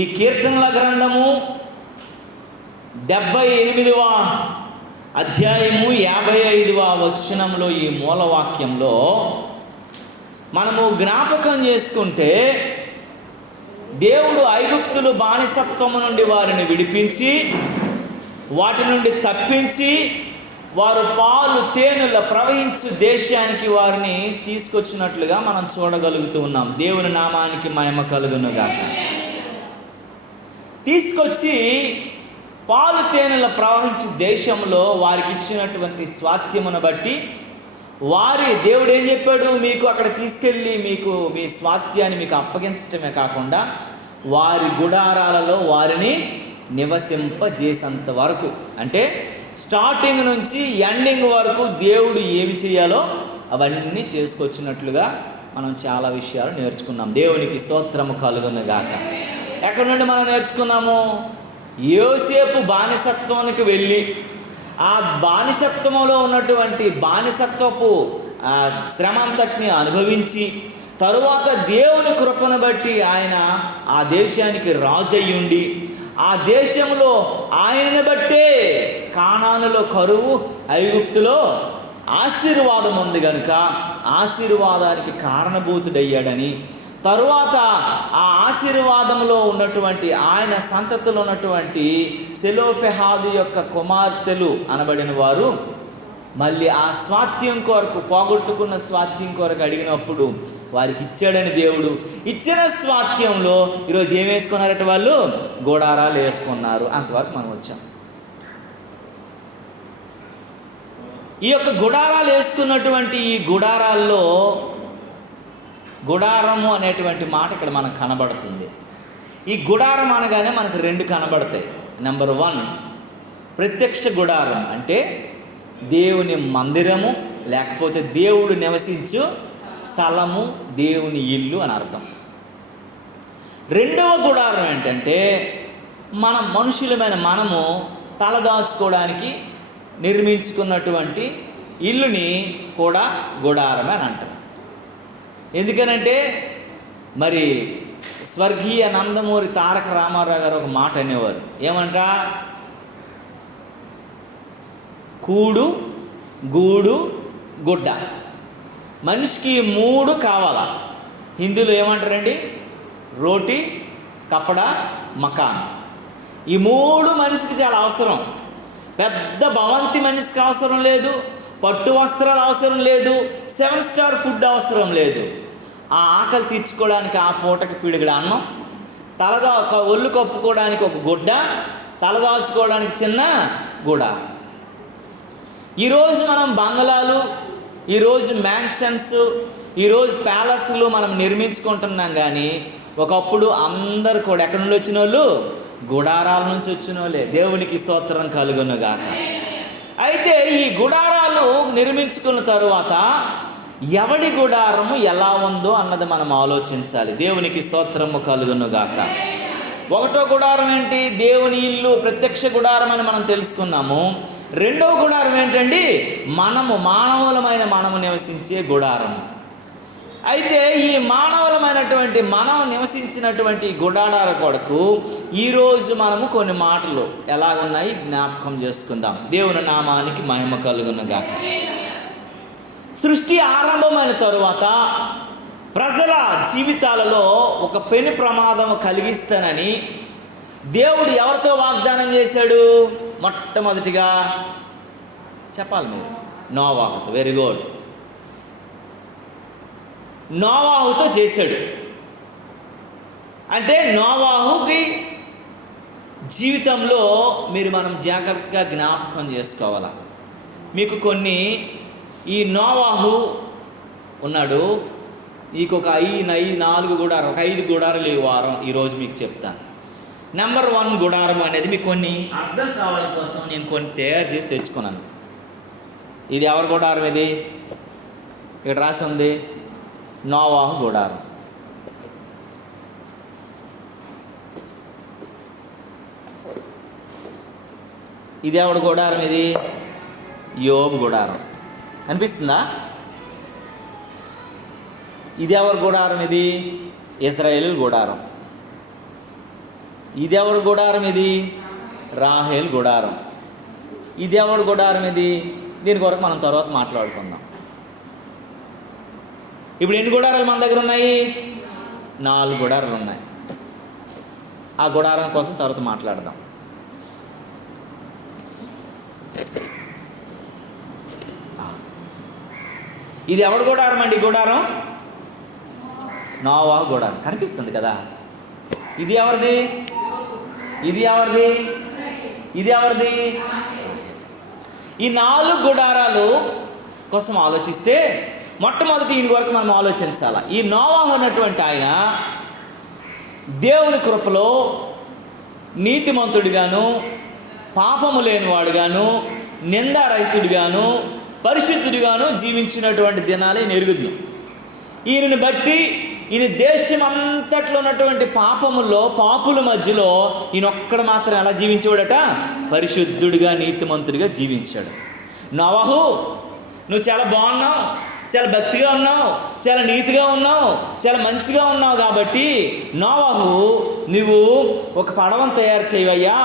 ఈ కీర్తనల గ్రంథము 78వ అధ్యాయము 55వ వచనంలో ఈ మూలవాక్యంలో మనము జ్ఞాపకం చేసుకుంటే, దేవుడు ఐగుప్తులు బానిసత్వము నుండి వారిని విడిపించి వాటి నుండి తప్పించి వారు పాలు తేనెల ప్రవహించు దేశానికి వారిని తీసుకొచ్చినట్లుగా మనం చూడగలుగుతూ ఉన్నాం. దేవుని నామానికి మహిమ కలుగును గాక. తీసుకొచ్చి పాలు తేనెల ప్రవహించు దేశంలో వారికి ఇచ్చినటువంటి స్వాస్థ్యమును బట్టి దేవుడు ఏం చెప్పాడు, మీకు అక్కడ తీసుకెళ్ళి మీకు మీ స్వాస్థ్యాన్ని మీకు అప్పగించడమే కాకుండా వారి గుడారాలలో వారిని నివసింపజేసేంత వరకు, అంటే స్టార్టింగ్ నుంచి ఎండింగ్ వరకు దేవుడు ఏమి చేయాలో అవన్నీ చేసుకొచ్చినట్లుగా మనం చాలా విషయాలు నేర్చుకున్నాం. దేవునికి స్తోత్రము కలుగును గాక. ఎక్కడి నుండి మనం నేర్చుకున్నాము? యోసేపు బానిసత్వానికి వెళ్ళి ఆ బానిసత్వంలో ఉన్నటువంటి బానిసత్వపు శ్రమ అంతటిని అనుభవించి తరువాత దేవుని కృపను బట్టి ఆయన ఆ దేశానికి రాజు అయ్యుండి ఆ దేశంలో ఆయనను బట్టే కానానులో కరువు, ఐగుప్తులో ఆశీర్వాదం ఉంది కనుక ఆశీర్వాదానికి కారణభూతుడయ్యాడని, తరువాత ఆ ఆశీర్వాదంలో ఉన్నటువంటి ఆయన సంతతిలో ఉన్నటువంటి సెలోఫెహాదు యొక్క కుమార్తెలు అనబడిన వారు మళ్ళీ ఆ స్వాస్థ్యం కొరకు, పోగొట్టుకున్న స్వాస్థ్యం కొరకు అడిగినప్పుడు వారికి ఇచ్చాడని దేవుడు ఇచ్చిన స్వాస్థ్యంలో ఈరోజు ఏం వేసుకున్నారట? వాళ్ళు గుడారాలు వేసుకున్నారు. అంతవరకు మనం వచ్చాం. ఈ యొక్క గుడారాలు వేసుకున్నటువంటి ఈ గుడారాల్లో గుడారము అనేటువంటి మాట ఇక్కడ మనకు కనబడుతుంది. ఈ గుడారం అనగానే మనకు రెండు కనబడతాయి. నెంబర్ 1 ప్రత్యక్ష గుడారం, అంటే దేవుని మందిరము లేకపోతే దేవుడు నివసించు స్థలము, దేవుని ఇల్లు అని అర్థం. రెండవ గుడారం ఏంటంటే మనుషులమైన మనము తలదాచుకోవడానికి నిర్మించుకున్నటువంటి ఇల్లుని కూడా గుడారమే అని అంటారు. ఎందుకనంటే మరి స్వర్గీయ నందమూరి తారక రామారావు గారు ఒక మాట అనేవారు. ఏమంటా? కూడు, గూడు, గుడ్డ. మనిషికి 3 కావాలా. హిందీలో ఏమంటారండి? రోటీ, కపడా, మకాన్. ఈ 3 మనిషికి చాలా అవసరం. పెద్ద భవంతి మనిషికి అవసరం లేదు, పట్టు వస్త్రాలు అవసరం లేదు, 7 స్టార్ ఫుడ్ అవసరం లేదు. ఆ ఆకలి తీర్చుకోవడానికి ఆ పూటకి పిడిగడ అన్నం, ఒళ్ళు కప్పుకోవడానికి ఒక గుడ్డ, తలదాచుకోవడానికి చిన్న గుడ. ఈరోజు మనం బంగళాలు, ఈరోజు మ్యాన్షన్స్, ఈరోజు ప్యాలెస్లు మనం నిర్మించుకుంటున్నాం. కానీ ఒకప్పుడు అందరు కూడా ఎక్కడి నుండి వచ్చిన వాళ్ళు? గుడారాల నుంచి వచ్చిన వాళ్ళే. దేవునికి స్తోత్రం కలుగును గాక. అయితే ఈ గుడారాలు నిర్మించుకున్న తరువాత ఎవడి గుడారము ఎలా ఉందో అన్నది మనం ఆలోచించాలి. దేవునికి స్తోత్రము కలుగును గాక. 1వ గుడారం ఏంటి? దేవుని ఇల్లు, ప్రత్యక్ష గుడారం అని మనం తెలుసుకున్నాము. 2వ గుడారం ఏంటండి? మానవులమైన మనము నివసించే గుడారం. అయితే ఈ మానవులమైనటువంటి మనం నివసించినటువంటి గుడారాల కొరకు ఈరోజు మనము కొన్ని మాటలు ఎలాగున్నాయి జ్ఞాపకం చేసుకుందాం. దేవుని నామానికి మహిమ కలుగును గాక. సృష్టి ఆరంభమైన తరువాత ప్రజల జీవితాలలో ఒక పెను ప్రమాదం కలిగిస్తానని దేవుడు ఎవరితో వాగ్దానం చేశాడు? మొట్టమొదటిగా చెప్పాలి మీరు, నోవాహుతో. Very good. నోవాహుతో చేశాడు. అంటే నోవాహుకి జీవితంలో మనం జాగ్రత్తగా జ్ఞాపకం చేసుకోవాలి. మీకు కొన్ని ఈ నోవాహు ఉన్నాడు, నీకు ఒక 4 గుడారం, ఒక 5 గుడారాలు ఈ వారం ఈరోజు మీకు చెప్తాను. నెంబర్ 1 గుడారం అనేది మీకు కొన్ని అర్థం కావడం కోసం నేను కొన్ని తయారు చేసి తెచ్చుకున్నాను. ఇది ఎవరి గుడారం? ఇది ఇక్కడ రాసి ఉంది, నోవాహు గుడారం. ఇది ఎవరి గుడారం? ఇది యోబు గుడారం. కనిపిస్తుందా? ఇది ఎవరి గుడారం? ఇది ఇశ్రాయేలు గుడారం. ఇది ఎవరి గుడారం? ఇది రాహేల్ గుడారం. ఇది ఎవరి గుడారం? ఇది దీని కొరకు మనం తర్వాత మాట్లాడుకుందాం. ఇప్పుడు ఎన్ని గుడారాలు మన దగ్గర ఉన్నాయి? 4 గుడారాలు ఉన్నాయి. ఆ గుడారం కోసం తర్వాత మాట్లాడదాం. ఇది ఎవరి గుడారం అండి? గుడారం నోవహు గుడారం. కనిపిస్తుంది కదా. ఇది ఎవరిది? ఇది ఎవరిది? ఇది ఎవరిది? ఈ 4 గుడారాలు కోసం ఆలోచిస్తే మొట్టమొదటి ఈయన వరకు మనం ఆలోచించాలి. ఈ నోవహు అన్నటువంటి ఆయన దేవుని కృపలో నీతిమంతుడిగాను, పాపము లేనివాడుగాను, నిందారహితుడిగాను, పరిశుద్ధుడిగాను జీవించినటువంటి దినాలే నెరుగుదును. ఈయనను బట్టి ఈయన దేశం అంతట్లో ఉన్నటువంటి పాపముల్లో, పాపుల మధ్యలో ఈయన ఒక్కడ మాత్రం ఎలా జీవించేవాడట? పరిశుద్ధుడిగా, నీతిమంతుడిగా జీవించాడు. నోవహు, నువ్వు చాలా బాగున్నావు, చాలా భక్తిగా ఉన్నావు, చాలా నీతిగా ఉన్నావు, చాలా మంచిగా ఉన్నావు కాబట్టి నోవహు, నువ్వు ఒక పడవను తయారు చేయవయ్యా.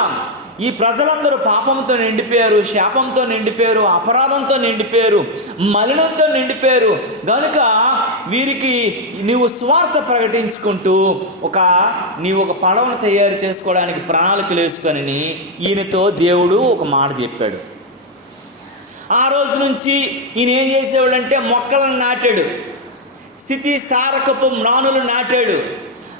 ఈ ప్రజలందరూ పాపంతో నిండిపోయారు, శాపంతో నిండిపోయారు, అపరాధంతో నిండిపోయారు, మలినంతో నిండిపోయారు. కనుక వీరికి నీవు స్వార్థ ప్రకటించుకుంటూ నీవు ఒక పడవను తయారు చేసుకోవడానికి ప్రణాళికలు వేసుకొని ఈయనతో దేవుడు ఒక మాట చెప్పాడు. ఆ రోజు నుంచి ఈయన ఏం చేసేవాడంటే మొక్కలను నాటాడు, స్థితి స్థారకపు మ్రాణులు నాటాడు.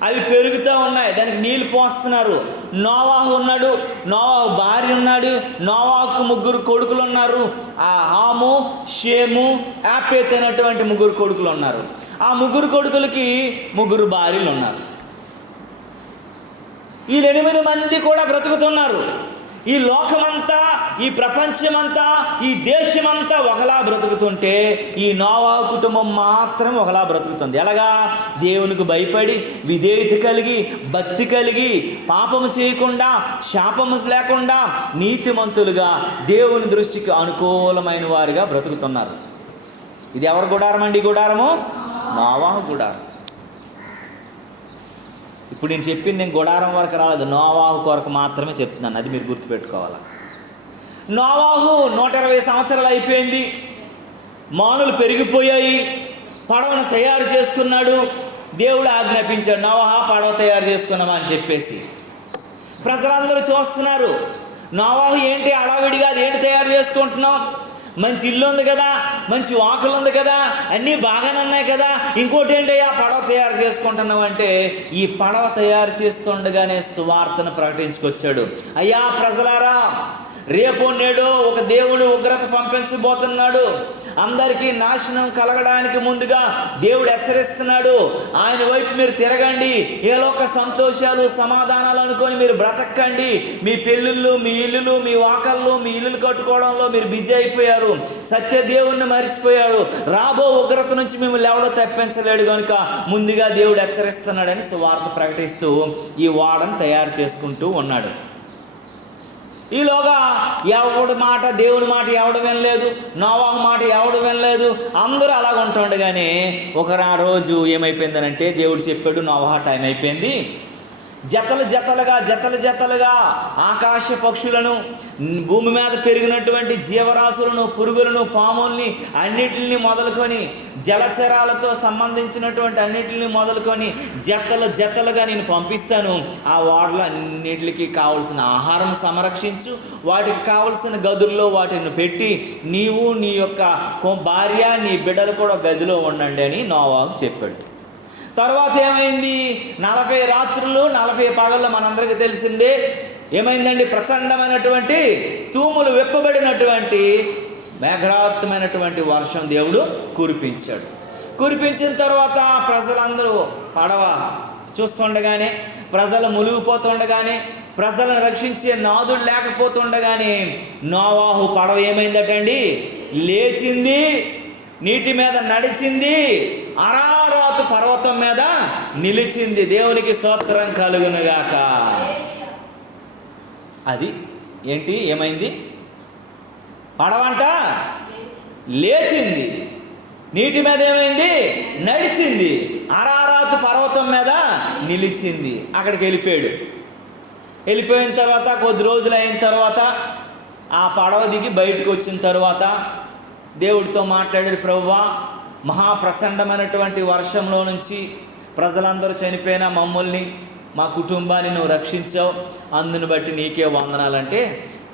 అవి పెరుగుతూ ఉన్నాయి, దానికి నీళ్ళు పోస్తున్నారు. నోవహు ఉన్నాడు, నోవహు భార్య ఉన్నాడు, నోవహుకు 3 కొడుకులు ఉన్నారు. ఆ హాము, షేము, యాపేత్ అనేటువంటి 3 కొడుకులు ఉన్నారు. ఆ 3 కొడుకులకి 3 భార్యలు ఉన్నారు. వీళ్ళు 8 మంది కూడా బ్రతుకుతున్నారు. ఈ లోకమంతా, ఈ ప్రపంచమంతా, ఈ దేశమంతా ఒకలా బ్రతుకుతుంటే ఈ నోవహు కుటుంబం మాత్రం ఒకలా బ్రతుకుతుంది. ఎలాగా? దేవునికి భయపడి, విధేయత కలిగి, భక్తి కలిగి, పాపము చేయకుండా, శాపము లేకుండా, నీతిమంతులుగా, దేవుని దృష్టికి అనుకూలమైన వారిగా బ్రతుకుతున్నారు. ఇది ఎవరి గుడారం అండి? గుడారము నోవహు గుడారం. ఇప్పుడు నేను చెప్పింది నేను గుడారం వరకు రాలేదు, నోవహు కొరకు మాత్రమే చెప్తున్నాను. అది మీరు గుర్తుపెట్టుకోవాలి. నోవహు 120 సంవత్సరాలు అయిపోయింది, మానులు పెరిగిపోయాయి, పడవను తయారు చేసుకున్నాడు. దేవుడు ఆజ్ఞాపించాడు, నోవహు పడవ తయారు చేసుకున్నామా అని చెప్పేసి. ప్రజలందరూ చూస్తున్నారు, నోవహు ఏంటి అడావిడిగా ఏంటి తయారు చేసుకుంటున్నాం? మంచి ఇల్లు ఉంది కదా, మంచి వాకులు ఉంది కదా, అన్నీ బాగానే ఉన్నాయి కదా, ఇంకోటి ఏంటయ్యా పడవ తయారు చేసుకుంటున్నాం అంటే, ఈ పడవ తయారు చేస్తుండగానే సువార్తను ప్రకటించుకొచ్చాడు. అయ్యా ప్రజలారా, రేపు నేడు ఒక దేవుడు ఉగ్రత పంపించబోతున్నాడు. అందరికీ నాశనం కలగడానికి ముందుగా దేవుడు హెచ్చరిస్తున్నాడు. ఆయన వైపు మీరు తిరగండి, ఏలోక సంతోషాలు, సమాధానాలు అనుకొని మీరు బ్రతకండి. మీ పెళ్ళిళ్ళు, మీ ఇల్లులు, మీ వాకళ్ళు, మీ ఇల్లులు కట్టుకోవడంలో మీరు బిజీ అయిపోయారు, సత్య దేవుణ్ణి మర్చిపోయారు. రాబో ఉగ్రత నుంచి మిమ్మల్ని ఎవడో తప్పించలేడు కనుక ముందుగా దేవుడు హెచ్చరిస్తున్నాడని సువార్త ప్రకటిస్తూ ఈ ఓడను తయారు చేసుకుంటూ ఉన్నాడు. ఈలోగా ఎవడు మాట, దేవుడి మాట ఎవడు వినలేదు, నోవహు మాట ఎవడు వినలేదు, అందరూ అలాగ ఉంటుండగానే ఒక రోజు ఏమైపోయిందనంటే దేవుడు చెప్పాడు, నోవహు టైం అయిపోయింది. జతలు జతలుగా ఆకాశ పక్షులను, భూమి మీద పెరిగినటువంటి జీవరాశులను, పురుగులను, పాముల్ని అన్నిటిని మొదలుకొని, జలచరాలతో సంబంధించినటువంటి అన్నిటిని మొదలుకొని జతలుగా నేను పంపిస్తాను. ఆ ఓడలో అన్నిటికి కావలసిన ఆహారం సంరక్షించు, వాటికి కావలసిన గదుల్లో వాటిని పెట్టి నీవు, నీ యొక్క భార్య, నీ బిడ్డలు కూడా గదిలో ఉండండి అని నోవహుకు చెప్పాడు. తర్వాత ఏమైంది? 40 రాత్రులు 40 పగళ్ళు మనందరికీ తెలిసిందే. ఏమైందండి? ప్రచండమైనటువంటి తూములు విప్పబడినటువంటి మేఘాత్తమైనటువంటి వర్షం దేవుడు కురిపించాడు. కురిపించిన తర్వాత ప్రజలందరూ పడవ చూస్తుండగానే, ప్రజలు మునిగిపోతుండగానే, ప్రజలను రక్షించే నాదుడు లేకపోతుండగానే నోవహు పడవ ఏమైందటండి? లేచింది, నీటి మీద నడిచింది, అరారాతు పర్వతం మీద నిలిచింది. దేవునికి స్తోత్రం కలుగునుగాక. అది ఏంటి? ఏమైంది? పడవంట లేచింది, నీటి మీద ఏమైంది? నడిచింది, అరారాతు పర్వతం మీద నిలిచింది. అక్కడికి వెళ్ళిపోయాడు. వెళ్ళిపోయిన తర్వాత కొద్ది రోజులు అయిన తర్వాత ఆ పడవ దిగి బయటకు వచ్చిన తర్వాత దేవుడితో మాట్లాడాడు, ప్రభువా, మహాప్రచండమైనటువంటి వర్షంలో నుంచి ప్రజలందరూ చనిపోయిన మమ్మల్ని, మా కుటుంబాన్ని నువ్వు రక్షించావు, అందుని బట్టి నీకే వందనాలంటే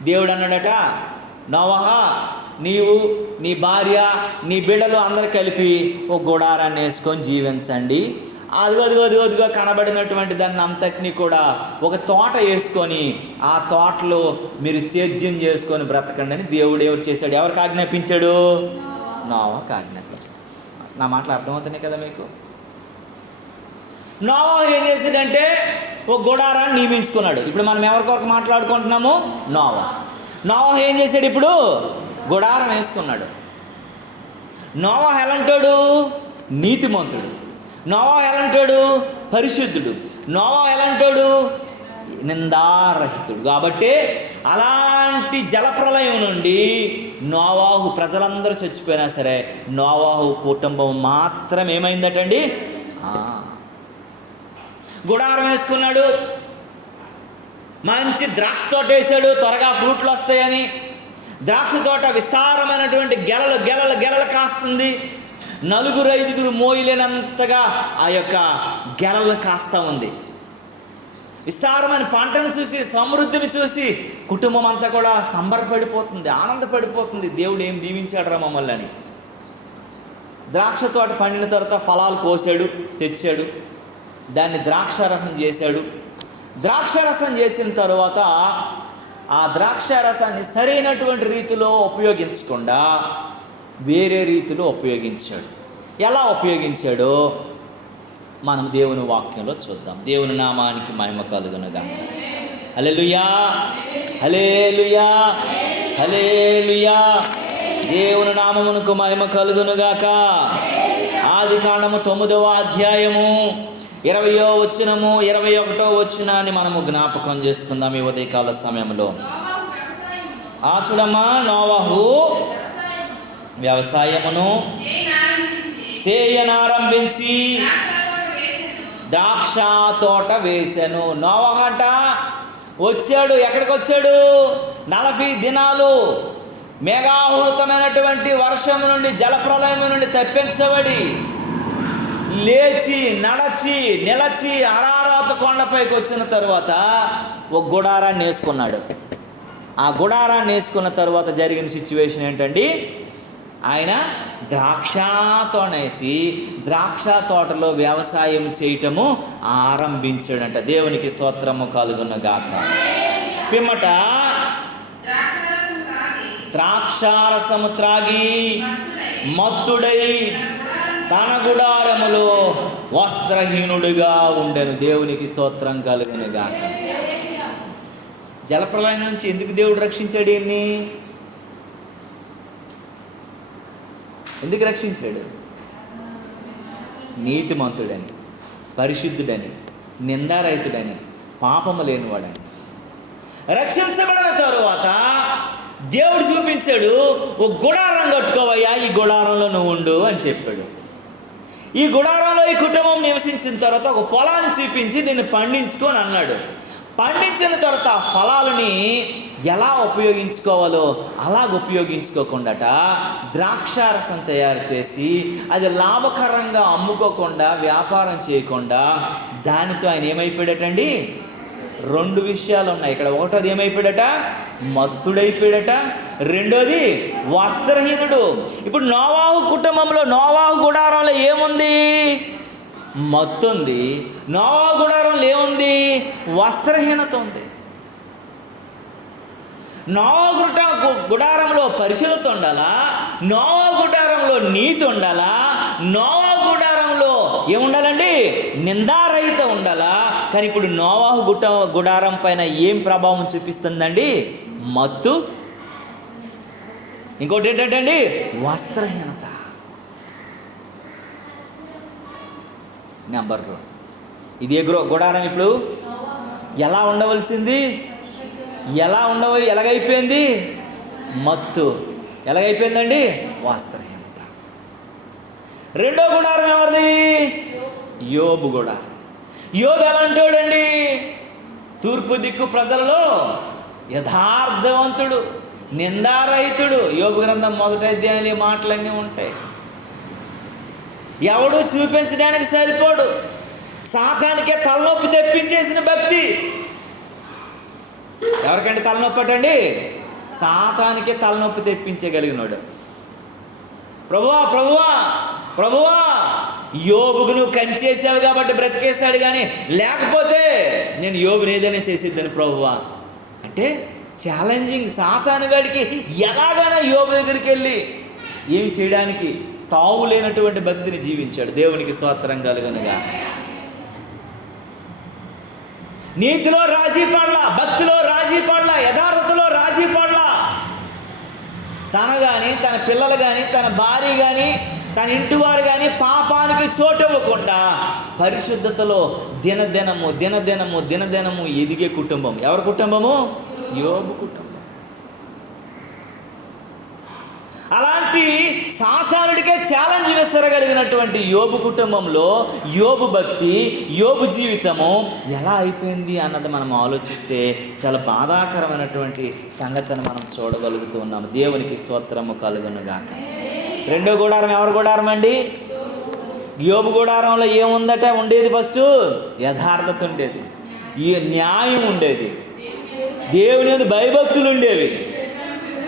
దేవుడు అన్నాడట, నోవహా, నీవు, నీ భార్య, నీ బిడ్డలు అందరు కలిపి ఒక గుడారాన్ని వేసుకొని జీవించండి. అదిగో కనబడినటువంటి దాన్ని అంతటినీ కూడా ఒక తోట వేసుకొని ఆ తోటలో మీరు సేద్యం చేసుకొని బ్రతకండి అని దేవుడు ఏమి చేశాడు? ఎవరికి ఆజ్ఞాపించాడు? నోవాహుకు ఆజ్ఞాపించాడు. నా మాటలు అర్థమవుతున్నాయి కదా మీకు? నోవాహు ఏం చేశాడంటే ఒక గుడారాన్ని నియమించుకున్నాడు. ఇప్పుడు మనం ఎవరికొరకు మాట్లాడుకుంటున్నాము? నోవాహు ఏం చేశాడు? ఇప్పుడు గుడారం వేసుకున్నాడు. నోవాహు ఎలాంటాడు? నీతిమంతుడు. నోవాహు ఎలాంటాడు? పరిశుద్ధుడు. నోవాహు ఎలాంటాడు? నిందారహితుడు. కాబట్టి అలాంటి జలప్రలయం నుండి నోవాహు, ప్రజలందరూ చచ్చిపోయినా సరే నోవాహు కుటుంబం మాత్రం ఏమైందటండి? గుడారం వేసుకున్నాడు. మంచి ద్రాక్ష తోట వేసాడు, త్వరగా ఫ్రూట్లు వస్తాయని. ద్రాక్ష తోట విస్తారమైనటువంటి గెలలు కాస్తుంది. 4-5 మోయలేనంతగా ఆ యొక్క గెలలను కాస్తూ ఉంది. విస్తారమైన పంటను చూసి, సమృద్ధిని చూసి కుటుంబం అంతా కూడా సంబరపడిపోతుంది, ఆనందపడిపోతుంది. దేవుడు ఏం దీవించాడు రా మమ్మల్ని అని. ద్రాక్ష తోట పండిన తర్వాత ఫలాలు కోసాడు, తెచ్చాడు, దాన్ని ద్రాక్షారసం చేశాడు. ద్రాక్షారసం చేసిన తర్వాత ఆ ద్రాక్షారసాన్ని సరైనటువంటి రీతిలో ఉపయోగించకుండా వేరే రీతిలో ఉపయోగించాడు. ఎలా ఉపయోగించాడో మనం దేవుని వాక్యంలో చూద్దాం. దేవుని నామానికి మహిమ కలుగునుగాక. హల్లెలూయా, హల్లెలూయా, హల్లెలూయా. దేవుని నామమునకు మహిమ కలుగునుగాక. ఆదికాండము 9వ అధ్యాయము 20వ వచనము 21వ వచనాన్ని మనము జ్ఞాపకం చేసుకుందాం ఈ ఉదయకాల సమయంలో. చూడమ్మా, నోవాహు వ్యవసాయమును చేయనారంభించి ద్రాక్ష తోట వేసెను. నోవాహట వచ్చాడు. ఎక్కడికి వచ్చాడు? 40 దినాలు మేఘాహృతమైనటువంటి వర్షం నుండి, జలప్రలయం నుండి తప్పించబడి లేచి, నడచి, నిలచి అరారాతు కొండపైకి వచ్చిన తర్వాత ఒక గుడారాన్ని వేసుకున్నాడు. ఆ గుడారాన్ని వేసుకున్న తర్వాత జరిగిన సిచ్యువేషన్ ఏంటండి? ఆయన ద్రాక్ష తోటేసి ద్రాక్ష తోటలో వ్యవసాయం చేయటము ఆరంభించాడంట. దేవునికి స్తోత్రము కలుగునుగాక. పిమ్మట ద్రాక్షారసము త్రాగి మత్తుడై తన గుడారములో వస్త్రహీనుడిగా ఉండెను. దేవునికి స్తోత్రం కలుగునుగాక. జలప్రలయం నుంచి ఎందుకు దేవుడు రక్షించాడు? ఎందుకు రక్షించాడు? నీతిమంతుడని, పరిశుద్ధుడని, నిందారహితుడని, పాపము లేనివాడని. రక్షించబడిన తరువాత దేవుడు చూపించాడు, ఒక గుడారం కట్టుకోవయ్యా, ఈ గుడారంలో నువ్వు ఉండు అని చెప్పాడు. ఈ గుడారంలో ఈ కుటుంబం నివసించిన తర్వాత ఒక పొలాన్ని చూపించి దీన్ని పండించుకొని అన్నాడు. పండించిన తర్వాత ఆ ఫలాలని ఎలా ఉపయోగించుకోవాలో అలాగ ఉపయోగించుకోకుండాట ద్రాక్షారసం తయారు చేసి అది లాభకరంగా అమ్ముకోకుండా, వ్యాపారం చేయకుండా దానితో ఆయన ఏమైపోయాడటండి? 2 విషయాలు ఉన్నాయి ఇక్కడ. ఒకటోది ఏమైపోయాడట? మత్తుడైపోయాడట. రెండోది వస్త్రహీనుడు. ఇప్పుడు నోవాహు కుటుంబంలో, నోవాహు గుడారంలో ఏముంది? మత్తు ఉంది. నోవాహు గుడారంలో ఏముంది? వస్త్రహీనత ఉంది. నోవాహు గుడారంలో పరిశుద్ధత ఉండాలా, నోవాహు గుడారంలో నీతి ఉండాలా, నోవాహు గుడారంలో ఏముండాలండి? నిందారహిత ఉండాలా. కానీ ఇప్పుడు నోవాహు గుడారం పైన ఏం ప్రభావం చూపిస్తుందండి? మత్తు. ఇంకోటి ఏంటండి? వస్త్రహీనత. నెంబర్ 2. ఇది గుడారం ఇప్పుడు ఎలా ఉండవలసింది? ఎలాగైపోయింది? మత్తు. ఎలాగైపోయిందండి? వస్త్రహీనత. రెండో గుడారం ఎవరిది? యోబు గుడారం. యోబు ఎలా అంటాడండి? తూర్పు దిక్కు ప్రజలలో యథార్థవంతుడు, నిందారహితుడు. యోబు గ్రంథం 1వ అధ్యాయంలో మాటలన్నీ ఉంటాయి. ఎవడు చూపించడానికి సరిపోడు. సాతానికే తలనొప్పి తెప్పించేసిన భక్తి. ఎవరికంటే తలనొప్పి అటండి? సాతానికే తలనొప్పి తెప్పించగలిగినాడు. ప్రభువా ప్రభువా ప్రభువా, యోబుకు నువ్వు కంచేసావు కాబట్టి బ్రతికేశాడు, కానీ లేకపోతే నేను యోబుని ఏదైనా చేసేద్దని ప్రభువా అంటే ఛాలెంజింగ్. సాతాను గడికి ఎలాగైనా యోబు దగ్గరికి వెళ్ళి ఏమి చేయడానికి తావు లేనటువంటి భక్తిని జీవించాడు. దేవునికి స్తోత్రం కలుగునుగా. నీతిలో రాజీ పడలా, భక్తిలో రాజీ పడలా, యథార్థతలో రాజీ పడలా. తన కానీ, తన పిల్లలు కానీ, తన భార్య కానీ, తన ఇంటి వారు కానీ పాపానికి చోటు ఇవ్వకుండా పరిశుద్ధతలో దినదినము దినదినము దినదినము ఎదిగే కుటుంబం. ఎవరి కుటుంబము? యోబు కుటుంబం. అలాంటి సాతానుడికే ఛాలెంజ్ విసరగలిగినటువంటి యోబు కుటుంబంలో యోబు భక్తి, యోబు జీవితము ఎలా అయిపోయింది అన్నది మనం ఆలోచిస్తే చాలా బాధాకరమైనటువంటి సంగతిని మనం చూడగలుగుతూ ఉన్నాము. దేవునికి స్తోత్రము కలుగునుగాక. రెండో గుడారం ఎవరి గుడారం అండి? యోబు గుడారంలో ఏముందట? ఉండేది ఫస్ట్ యథార్థత ఉండేది, ఈ న్యాయం ఉండేది, దేవుని యందు భయభక్తులు ఉండేవి,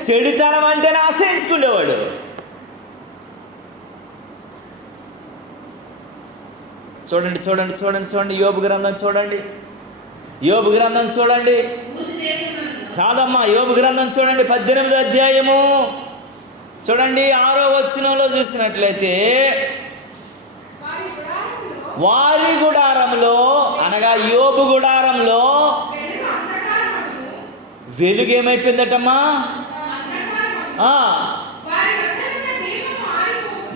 చెడుతనం అంటేనే ఆశ్రయించుకునేవాడు. చూడండి చూడండి చూడండి చూడండి యోబు గ్రంథం చూడండి, యోబు గ్రంథం చూడండి. కాదమ్మా, యోబు గ్రంథం చూడండి 18వ అధ్యాయము చూడండి 6వ వచనంలో చూసినట్లయితే, వారి గుడారంలో అనగా యోబు గుడారంలో వెలుగు ఏమైపోయిందటమ్మా?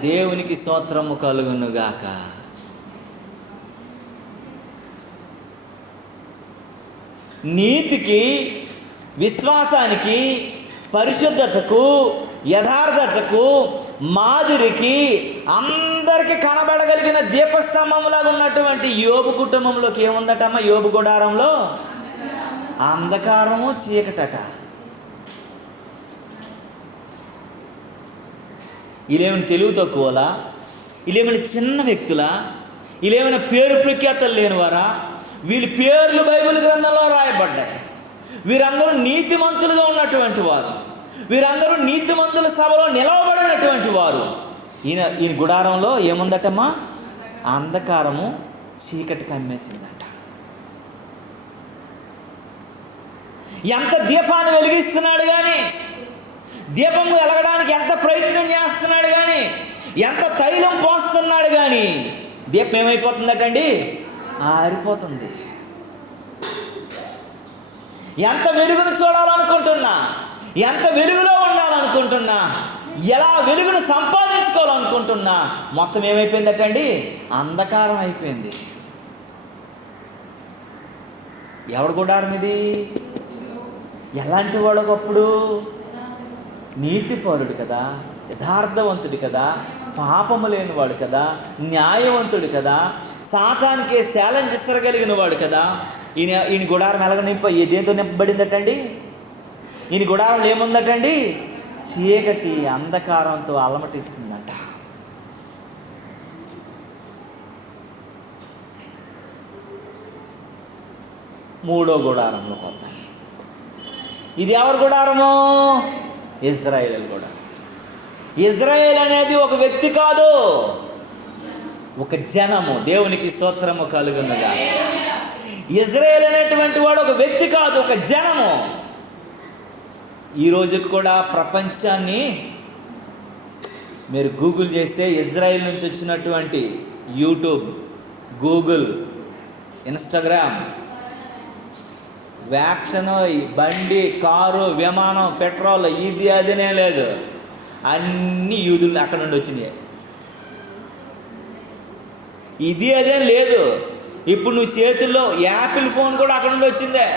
దేవునికి స్తోత్రము కలుగునుగాక. నీతికి, విశ్వాసానికి, పరిశుద్ధతకు, యథార్థతకు, మాదిరికి అందరికీ కనబడగలిగిన దీపస్తంభంలాగా ఉన్నటువంటి యోబు కుటుంబంలోకి ఏముందటమ్మా? యోబు గుడారంలో అంధకారము, చీకటట. వీళ్ళేమైనా తెలివి తక్కువలా? వీళ్ళేమైనా చిన్న వ్యక్తులా? వీళ్ళేమైనా పేరు ప్రఖ్యాతలు లేనివారా? వీళ్ళ పేర్లు బైబిల్ గ్రంథంలో రాయబడ్డాయి. వీరందరూ నీతిమంతులుగా ఉన్నటువంటి వారు, వీరందరూ నీతిమంతుల సభలో నిలవబడినటువంటి వారు. ఈయన గుడారంలో ఏముందటమ్మా? అంధకారము, చీకటి కమ్మేసిందట. ఎంత దీపాన్ని వెలిగిస్తున్నాడు కానీ, దీపం వెలగడానికి ఎంత ప్రయత్నం చేస్తున్నాడు కానీ, ఎంత తైలం పోస్తున్నాడు కానీ దీపం ఏమైపోతుందటండి? ఆరిపోతుంది. ఎంత వెలుగును చూడాలనుకుంటున్నా, ఎంత వెలుగులో ఉండాలనుకుంటున్నా, ఎలా వెలుగును సంపాదించుకోవాలనుకుంటున్నా మొత్తం ఏమైపోయిందటండి? అంధకారం అయిపోయింది. ఎవడు గుడారం ఇది? ఎలాంటి వాడు? ఒకప్పుడు నీతిపరుడు కదా, యథార్థవంతుడు కదా, పాపము లేనివాడు కదా, న్యాయవంతుడు కదా, సాతానికే ఛాలెంజ్ ఇసరగలిగిన వాడు కదా. ఈయన గుడారం ఎలాగ దేంతో నింపబడిందటండి? ఈయన గుడారంలో ఏముందటండి? చీకటి, అంధకారంతో అలమటిస్తుందట. మూడో గుడారంలో కొత్త. ఇది ఎవరి గుడారము? ఇజ్రాయేల్ గుడారం. ఇజ్రాయేల్ అనేది ఒక వ్యక్తి కాదు, ఒక జనము. దేవునికి స్తోత్రము కలుగునుగా. ఇజ్రాయేల్ అనేటువంటి వాడు ఒక వ్యక్తి కాదు, ఒక జనము. ఈ రోజుకి కూడా ప్రపంచాన్ని మీరు గూగుల్ చేస్తే ఇజ్రాయెల్ నుంచి వచ్చినటువంటి యూట్యూబ్, గూగుల్, ఇన్స్టాగ్రామ్, వ్యాక్షన్, బండి, కారు, విమానం, పెట్రోల్, ఇది అదినే లేదు, అన్నీ యూదులు అక్కడ నుండి వచ్చినాయి. ఇది అదేం లేదు. ఇప్పుడు నువ్వు చేతుల్లో యాపిల్ ఫోన్ కూడా అక్కడ నుండి వచ్చిందే.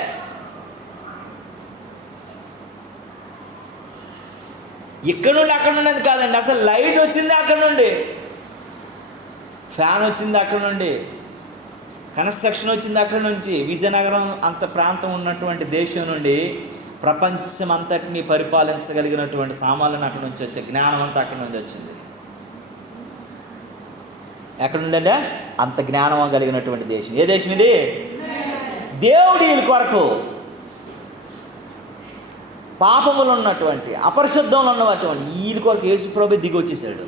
ఇక్కడ నుండి అక్కడ నుండి కాదండి, అసలు లైట్ వచ్చింది అక్కడ నుండి, ఫ్యాన్ వచ్చింది అక్కడ నుండి, కన్స్ట్రక్షన్ వచ్చింది అక్కడి నుంచి. విజయనగరం అంత ప్రాంతం ఉన్నటువంటి దేశం నుండి ప్రపంచం అంతటిని పరిపాలించగలిగినటువంటి సామాన్లను అక్కడి నుంచి వచ్చే జ్ఞానం అంతా అక్కడి నుంచి వచ్చింది. ఎక్కడ ఉందంటే అంత జ్ఞానం కలిగినటువంటి దేశం. ఏ దేశం ఇది? దేవుడి కొరకు, పాపములు ఉన్నటువంటి, అపరిశుద్ధంలో ఉన్నటువంటి వీళ్ళ కొరకు యేసుప్రభు దిగి వచ్చేసాడు.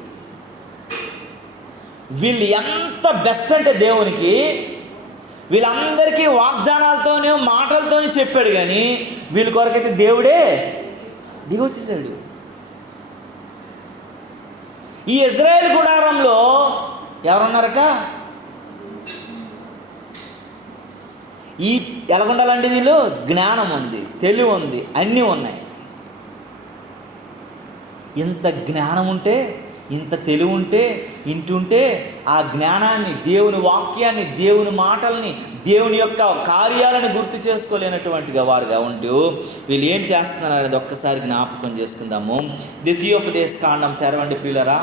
వీళ్ళు ఎంత బెస్ట్ అంటే దేవునికి, వీళ్ళందరికీ వాగ్దానాలతోనే మాటలతోనే చెప్పాడు, కానీ వీళ్ళ కొరకైతే దేవుడే దిగి వచ్చేసాడు. ఈ ఇజ్రాయేల్ గుడారంలో ఎవరున్నారట? ఈ ఎలాగుండాలండి వీళ్ళు? జ్ఞానం ఉంది, తెలివి ఉంది, అన్నీ ఉన్నాయి. ఇంత జ్ఞానం ఉంటే, ఇంత తెలివి ఉంటే, ఇంటుంటే ఆ జ్ఞానాన్ని, దేవుని వాక్యాన్ని, దేవుని మాటల్ని, దేవుని యొక్క కార్యాలను గుర్తు చేసుకోలేనటువంటిగా వారుగా ఉంటూ వీళ్ళు ఏం చేస్తున్నారు అనేది ఒక్కసారి జ్ఞాపకం చేసుకుందాము. ద్వితీయోపదేశ కాండం తెరవండి ప్రియులరా.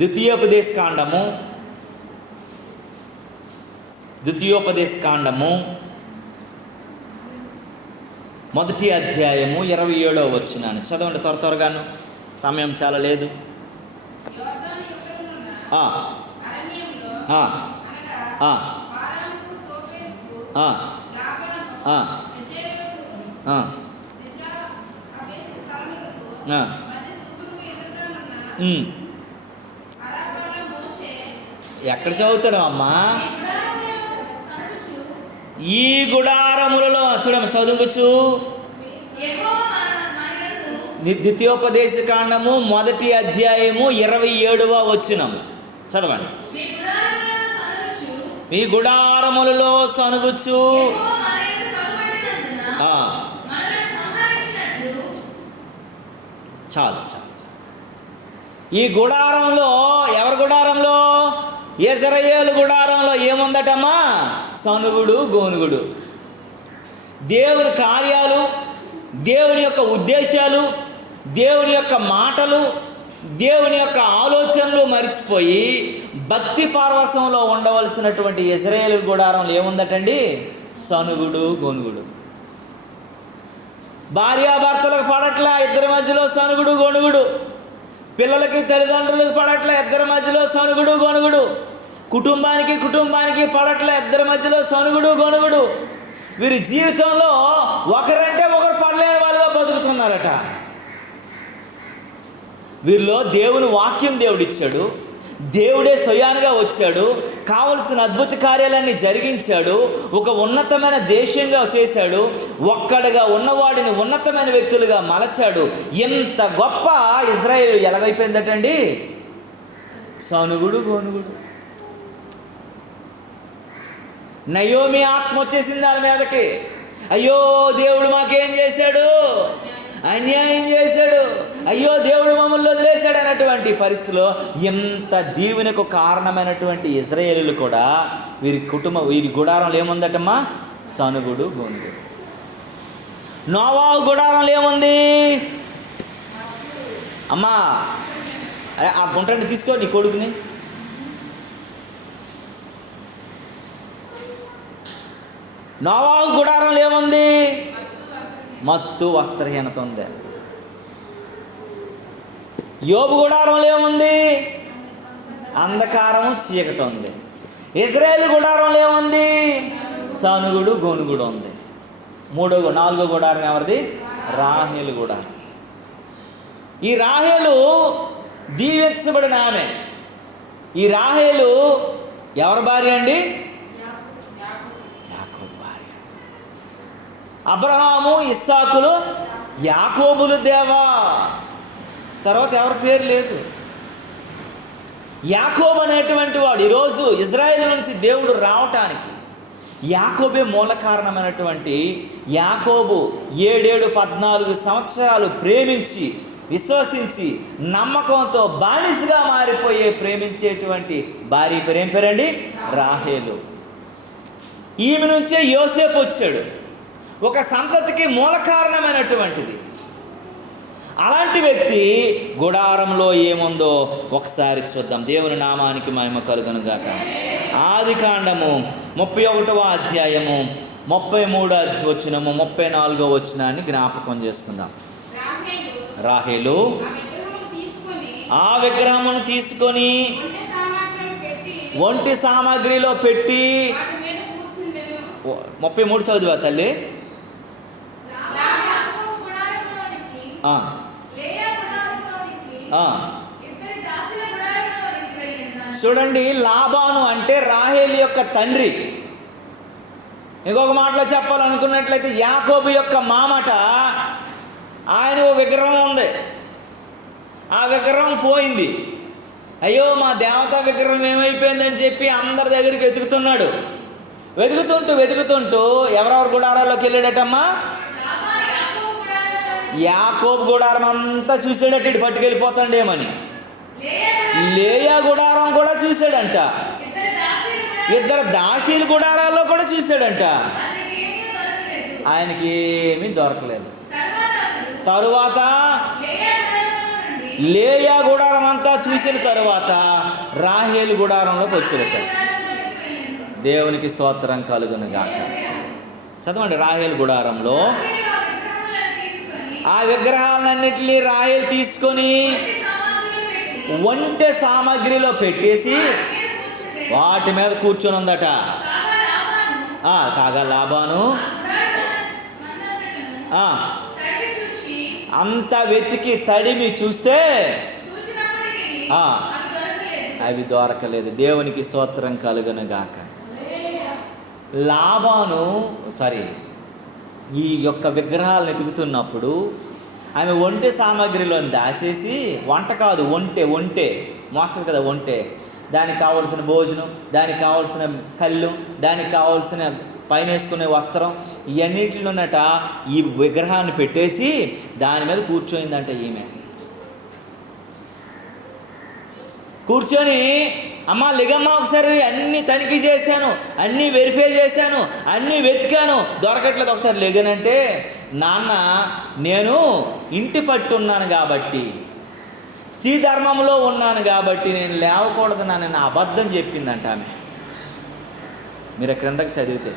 ద్వితీయోపదేశ కాండము మొదటి అధ్యాయము 27వ వచనాన్ని చదవండి త్వరగాను, సమయం చాలా లేదు. ఎక్కడ చదువుతారు అమ్మా? ఈ గుడారములలో చూడమ్మ, చదువుకోవచ్చు. ద్వితీయోపదేశ కాండము మొదటి అధ్యాయము 27వ వచనం చదవండి. మీ గుడారములలో సనుగుచు. చాలు. ఈ గుడారంలో, ఎవరి గుడారంలో? ఇజ్రాయేలు గుడారంలో ఏముందటమ్మా? సనుగుడు, గోనుగుడు. దేవుని కార్యాలు, దేవుని యొక్క ఉద్దేశాలు, దేవుని యొక్క మాటలు, దేవుని యొక్క ఆలోచనలు మరిచిపోయి భక్తి పార్వశంలో ఉండవలసినటువంటి ఇజ్రాయేలు గుడారంలో ఏముందటండి? సనుగుడు, గోనుగుడు. భార్యాభర్తలకు పడట్లా, ఇద్దరి మధ్యలో సనుగుడు, గొనుగుడు. పిల్లలకి తల్లిదండ్రులకు పడట్ల, ఇద్దరి మధ్యలో సనుగుడు, గొనుగుడు. కుటుంబానికి పడట్ల, ఇద్దరి మధ్యలో సనుగుడు, గొనుగుడు. వీరి జీవితంలో ఒకరంటే ఒకరు పడలేని వాళ్ళుగా బతుకుతున్నారట. వీరిలో దేవుని వాక్యం దేవుడిచ్చాడు, దేవుడే స్వయానుగా వచ్చాడు, కావలసిన అద్భుత కార్యాలన్నీ జరిగించాడు, ఒక ఉన్నతమైన దేశంగా చేశాడు, ఒక్కడిగా ఉన్నవాడిని ఉన్నతమైన వ్యక్తులుగా మలచాడు. ఎంత గొప్ప ఇజ్రాయేలు ఎలాగైపోయిందటండి? సనుగుడు, గోనుగుడు. నయోమి ఆత్మ వచ్చేసింది దాని మీదకి. అయ్యో దేవుడు మాకేం చేశాడు, అన్యాయం చేశాడు, అయ్యో దేవుడు మమ్మల్ని వదిలేశాడు అన్నటువంటి పరిస్థితిలో ఎంత దీవెనకు కారణమైనటువంటి ఇజ్రాయేలీలు కూడా వీరి గుడారంలో ఏముందటమ్మా? సనుగుడు, గోనుగుడు. నోవాహు గుడారంలో ఏముంది అమ్మా? ఆ గుంటని తీసుకో నీ కొడుకుని. నోవాహు గుడారంలో ఏముంది? మత్తు, వస్త్రహీనత ఉంది. యోబు గుడారంలో ఏముంది? అంధకారము, చీకటి ఉంది. ఇజ్రాయేలు గుడారంలో ఏముంది? సనుగుడు, గోనుగుడు ఉంది. 4వ గుడారం ఎవరిది? రాహేలు గుడారం. ఈ రాహేలు దీవించబడిన ఆమె. ఈ రాహేలు ఎవరి భార్య అండి? యాకోబు భార్య. అబ్రహాము, ఇస్సాకులు, యాకోబులు దేవా. తర్వాత ఎవరి పేరు లేదు. యాకోబు అనేటువంటి వాడు ఈరోజు ఇజ్రాయెల్ నుంచి దేవుడు రావటానికి యాకోబే మూల కారణమైనటువంటి యాకోబు 7-14 సంవత్సరాలు ప్రేమించి, విశ్వసించి, నమ్మకంతో బానిసగా మారిపోయే ప్రేమించేటువంటి భార్య పేరు ఏం పేరండి? రాహేలు. ఈమె నుంచే యోసేపు వచ్చాడు. ఒక సంతతికి మూల కారణమైనటువంటిది. అలాంటి వ్యక్తి గుడారంలో ఏముందో ఒకసారి చూద్దాం. దేవుని నామానికి మహిమ కలుగును గాక. ఆదికాండము 31వ అధ్యాయము 33వ వచనము 44వ వచనాన్ని జ్ఞాపకం చేసుకుందాం. రాహేలు ఆ విగ్రహమును తీసుకొని ఒంటి సామాగ్రిలో పెట్టి 33 చదువా తల్లి? చూడండి, లాబాను అంటే రాహేలు యొక్క తండ్రి. ఇంకొక మాటలో చెప్పాలనుకున్నట్లయితే యాకోబు యొక్క మామట. ఆయన ఓ విగ్రహం ఉంది, ఆ విగ్రహం పోయింది. అయ్యో మా దేవతా విగ్రహం ఏమైపోయిందని చెప్పి అందరి దగ్గరికి వెతుకుతున్నాడు. వెతుకుతుంటూ ఎవరెవరు గుడారాల్లోకి వెళ్ళాడటమ్మా? యాకోబు గుడారం అంతా చూసాడట, ఇటు పట్టుకెళ్ళిపోతాడేమని. లేయా గుడారం కూడా చూశాడంట, ఇద్దరు దాసీల గుడారాల్లో కూడా చూశాడంట. ఆయనకి ఏమీ దొరకలేదు. తరువాత లేయా గుడారం అంతా చూసిన తరువాత రాహేలు గుడారంలోకి వచ్చాడట. దేవునికి స్తోత్రం కలుగును గాక. చదవండి. రాహేలు గుడారంలో ఆ విగ్రహాలన్నింటినీ రాహేలు తీసుకొని ఒంటె సామాగ్రిలో పెట్టేసి వాటి మీద కూర్చొని ఉందట. కాగా లాబాను అంత వెతికి తడిమి చూస్తే అవి దొరకలేదు. దేవునికి స్తోత్రం కలుగును గాక. లాబాను ఈ యొక్క విగ్రహాలను ఎదుగుతున్నప్పుడు ఆమె ఒంటె సామాగ్రిలో దాచేసి, వంట కాదు ఒంటె మోస్తుంది కదా ఒంటె, దానికి కావలసిన భోజనం, దానికి కావలసిన కళ్ళు, దానికి కావలసిన పైన వేసుకునే వస్త్రం, ఇవన్నిటిలోనట ఈ విగ్రహాన్ని పెట్టేసి దాని మీద కూర్చోయిందంట. ఈమె కూర్చొని, అమ్మ లిగమ్మ ఒకసారి అన్నీ తనిఖీ చేశాను, అన్నీ వెరిఫై చేశాను, అన్నీ వెతికాను, దొరకట్లేదు, ఒకసారి లెగనంటే, నాన్న నేను ఇంటి పట్టున్నాను కాబట్టి, స్త్రీ ధర్మంలో ఉన్నాను కాబట్టి నేను లేవకూడదు నాన్న అబద్ధం చెప్పిందంట ఆమె. మీరు క్రిందకి చదివితే,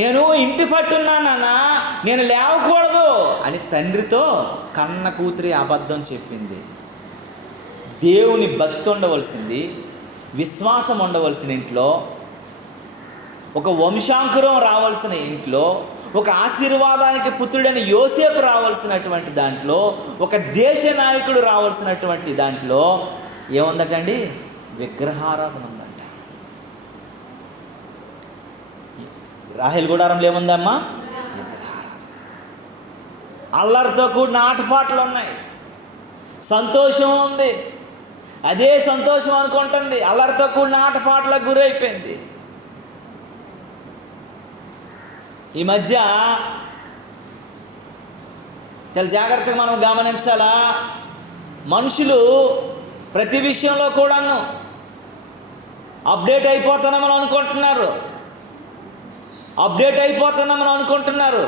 నేను ఇంటి పట్టున్నానన్న, నేను లేవకూడదు అని తండ్రితో కన్న కూతురి అబద్ధం చెప్పింది. దేవుని భక్తి ఉండవలసింది, విశ్వాసం ఉండవలసిన ఇంట్లో, ఒక వంశాంకురం రావాల్సిన ఇంట్లో, ఒక ఆశీర్వాదానికి పుత్రుడైన యోసేపు రావాల్సినటువంటి దాంట్లో, ఒక దేశ నాయకుడు రావాల్సినటువంటి దాంట్లో ఏముందటండి? విగ్రహారాధన ఉందంట. రాహేలు గుడారంలో ఏముందమ్మా? విగ్రహారాధన. అల్లరితో కూడిన ఆటపాటలు ఉన్నాయి, సంతోషం ఉంది, అదే సంతోషం అనుకుంటుంది, అల్లరితో కూడిన ఆటపాటలకు గురైపోయింది. ఈ మధ్య చాలా జాగ్రత్తగా మనం గమనించాలా. మనుషులు ప్రతి విషయంలో కూడాను అప్డేట్ అయిపోతున్నామని అనుకుంటున్నారు.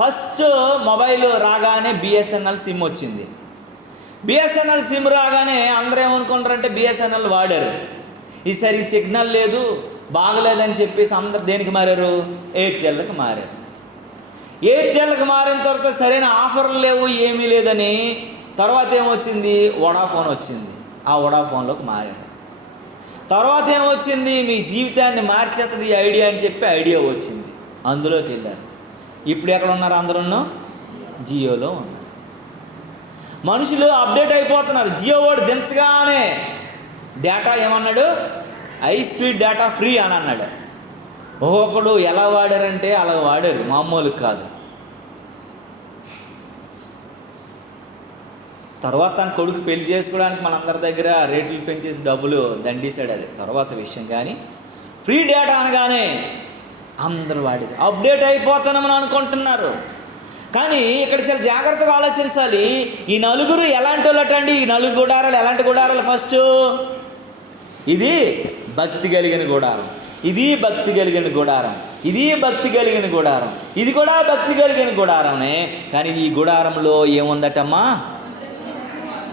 ఫస్ట్ మొబైల్ రాగానే బిఎస్ఎన్ఎల్ సిమ్ వచ్చింది. బిఎస్ఎన్ఎల్ సిమ్ రాగానే అందరూ ఏమనుకుంటారంటే బిఎస్ఎన్ఎల్ వాడారు. ఈసారి సిగ్నల్ లేదు, బాగలేదని చెప్పేసి అందరు దేనికి మారారు? ఎయిర్టెల్కి మారారు. ఎయిర్టెల్కి మారిన తర్వాత సరైన ఆఫర్లు లేవు, ఏమీ లేదని తర్వాత ఏమొచ్చింది? వడాఫోన్ వచ్చింది. ఆ వడాఫోన్లోకి మారారు. తర్వాత ఏమొచ్చింది? మీ జీవితాన్ని మార్చేస్తుంది ఈ ఐడియా అని చెప్పి ఐడియా వచ్చింది, అందులోకి వెళ్ళారు. ఇప్పుడు ఎక్కడ ఉన్నారు? అందరూ జియోలో ఉన్నారు. మనుషులు అప్డేట్ అయిపోతున్నారు. జియో వాడు దించగానే డేటా ఏమన్నాడు? హై స్పీడ్ డేటా ఫ్రీ అని అన్నాడు. ఒక్కొక్కడు ఎలా వాడారంటే అలా వాడారు, మామూలు కాదు. తర్వాత తన కొడుకు పెళ్లి చేసుకోవడానికి మనందరి దగ్గర రేట్లు పెంచేసి డబ్బులు దండేశాడు, అది తర్వాత విషయం. కానీ ఫ్రీ డేటా అనగానే అందరూ వాడారు. అప్డేట్ అయిపోతామని అనుకుంటున్నారు. కానీ ఇక్కడ చాలా జాగ్రత్తగా ఆలోచించాలి. ఈ నలుగురు ఎలాంటి వాళ్ళటండి? ఈ నలుగురు గుడారాలు ఎలాంటి గుడారాలు? ఫస్ట్ ఇది భక్తి కలిగిన గుడారం. ఇది భక్తి కలిగిన గుడారం, ఇది భక్తి కలిగిన గుడారం, ఇది కూడా భక్తి కలిగిన గుడారమే. కానీ ఈ గుడారంలో ఏముందటమ్మా?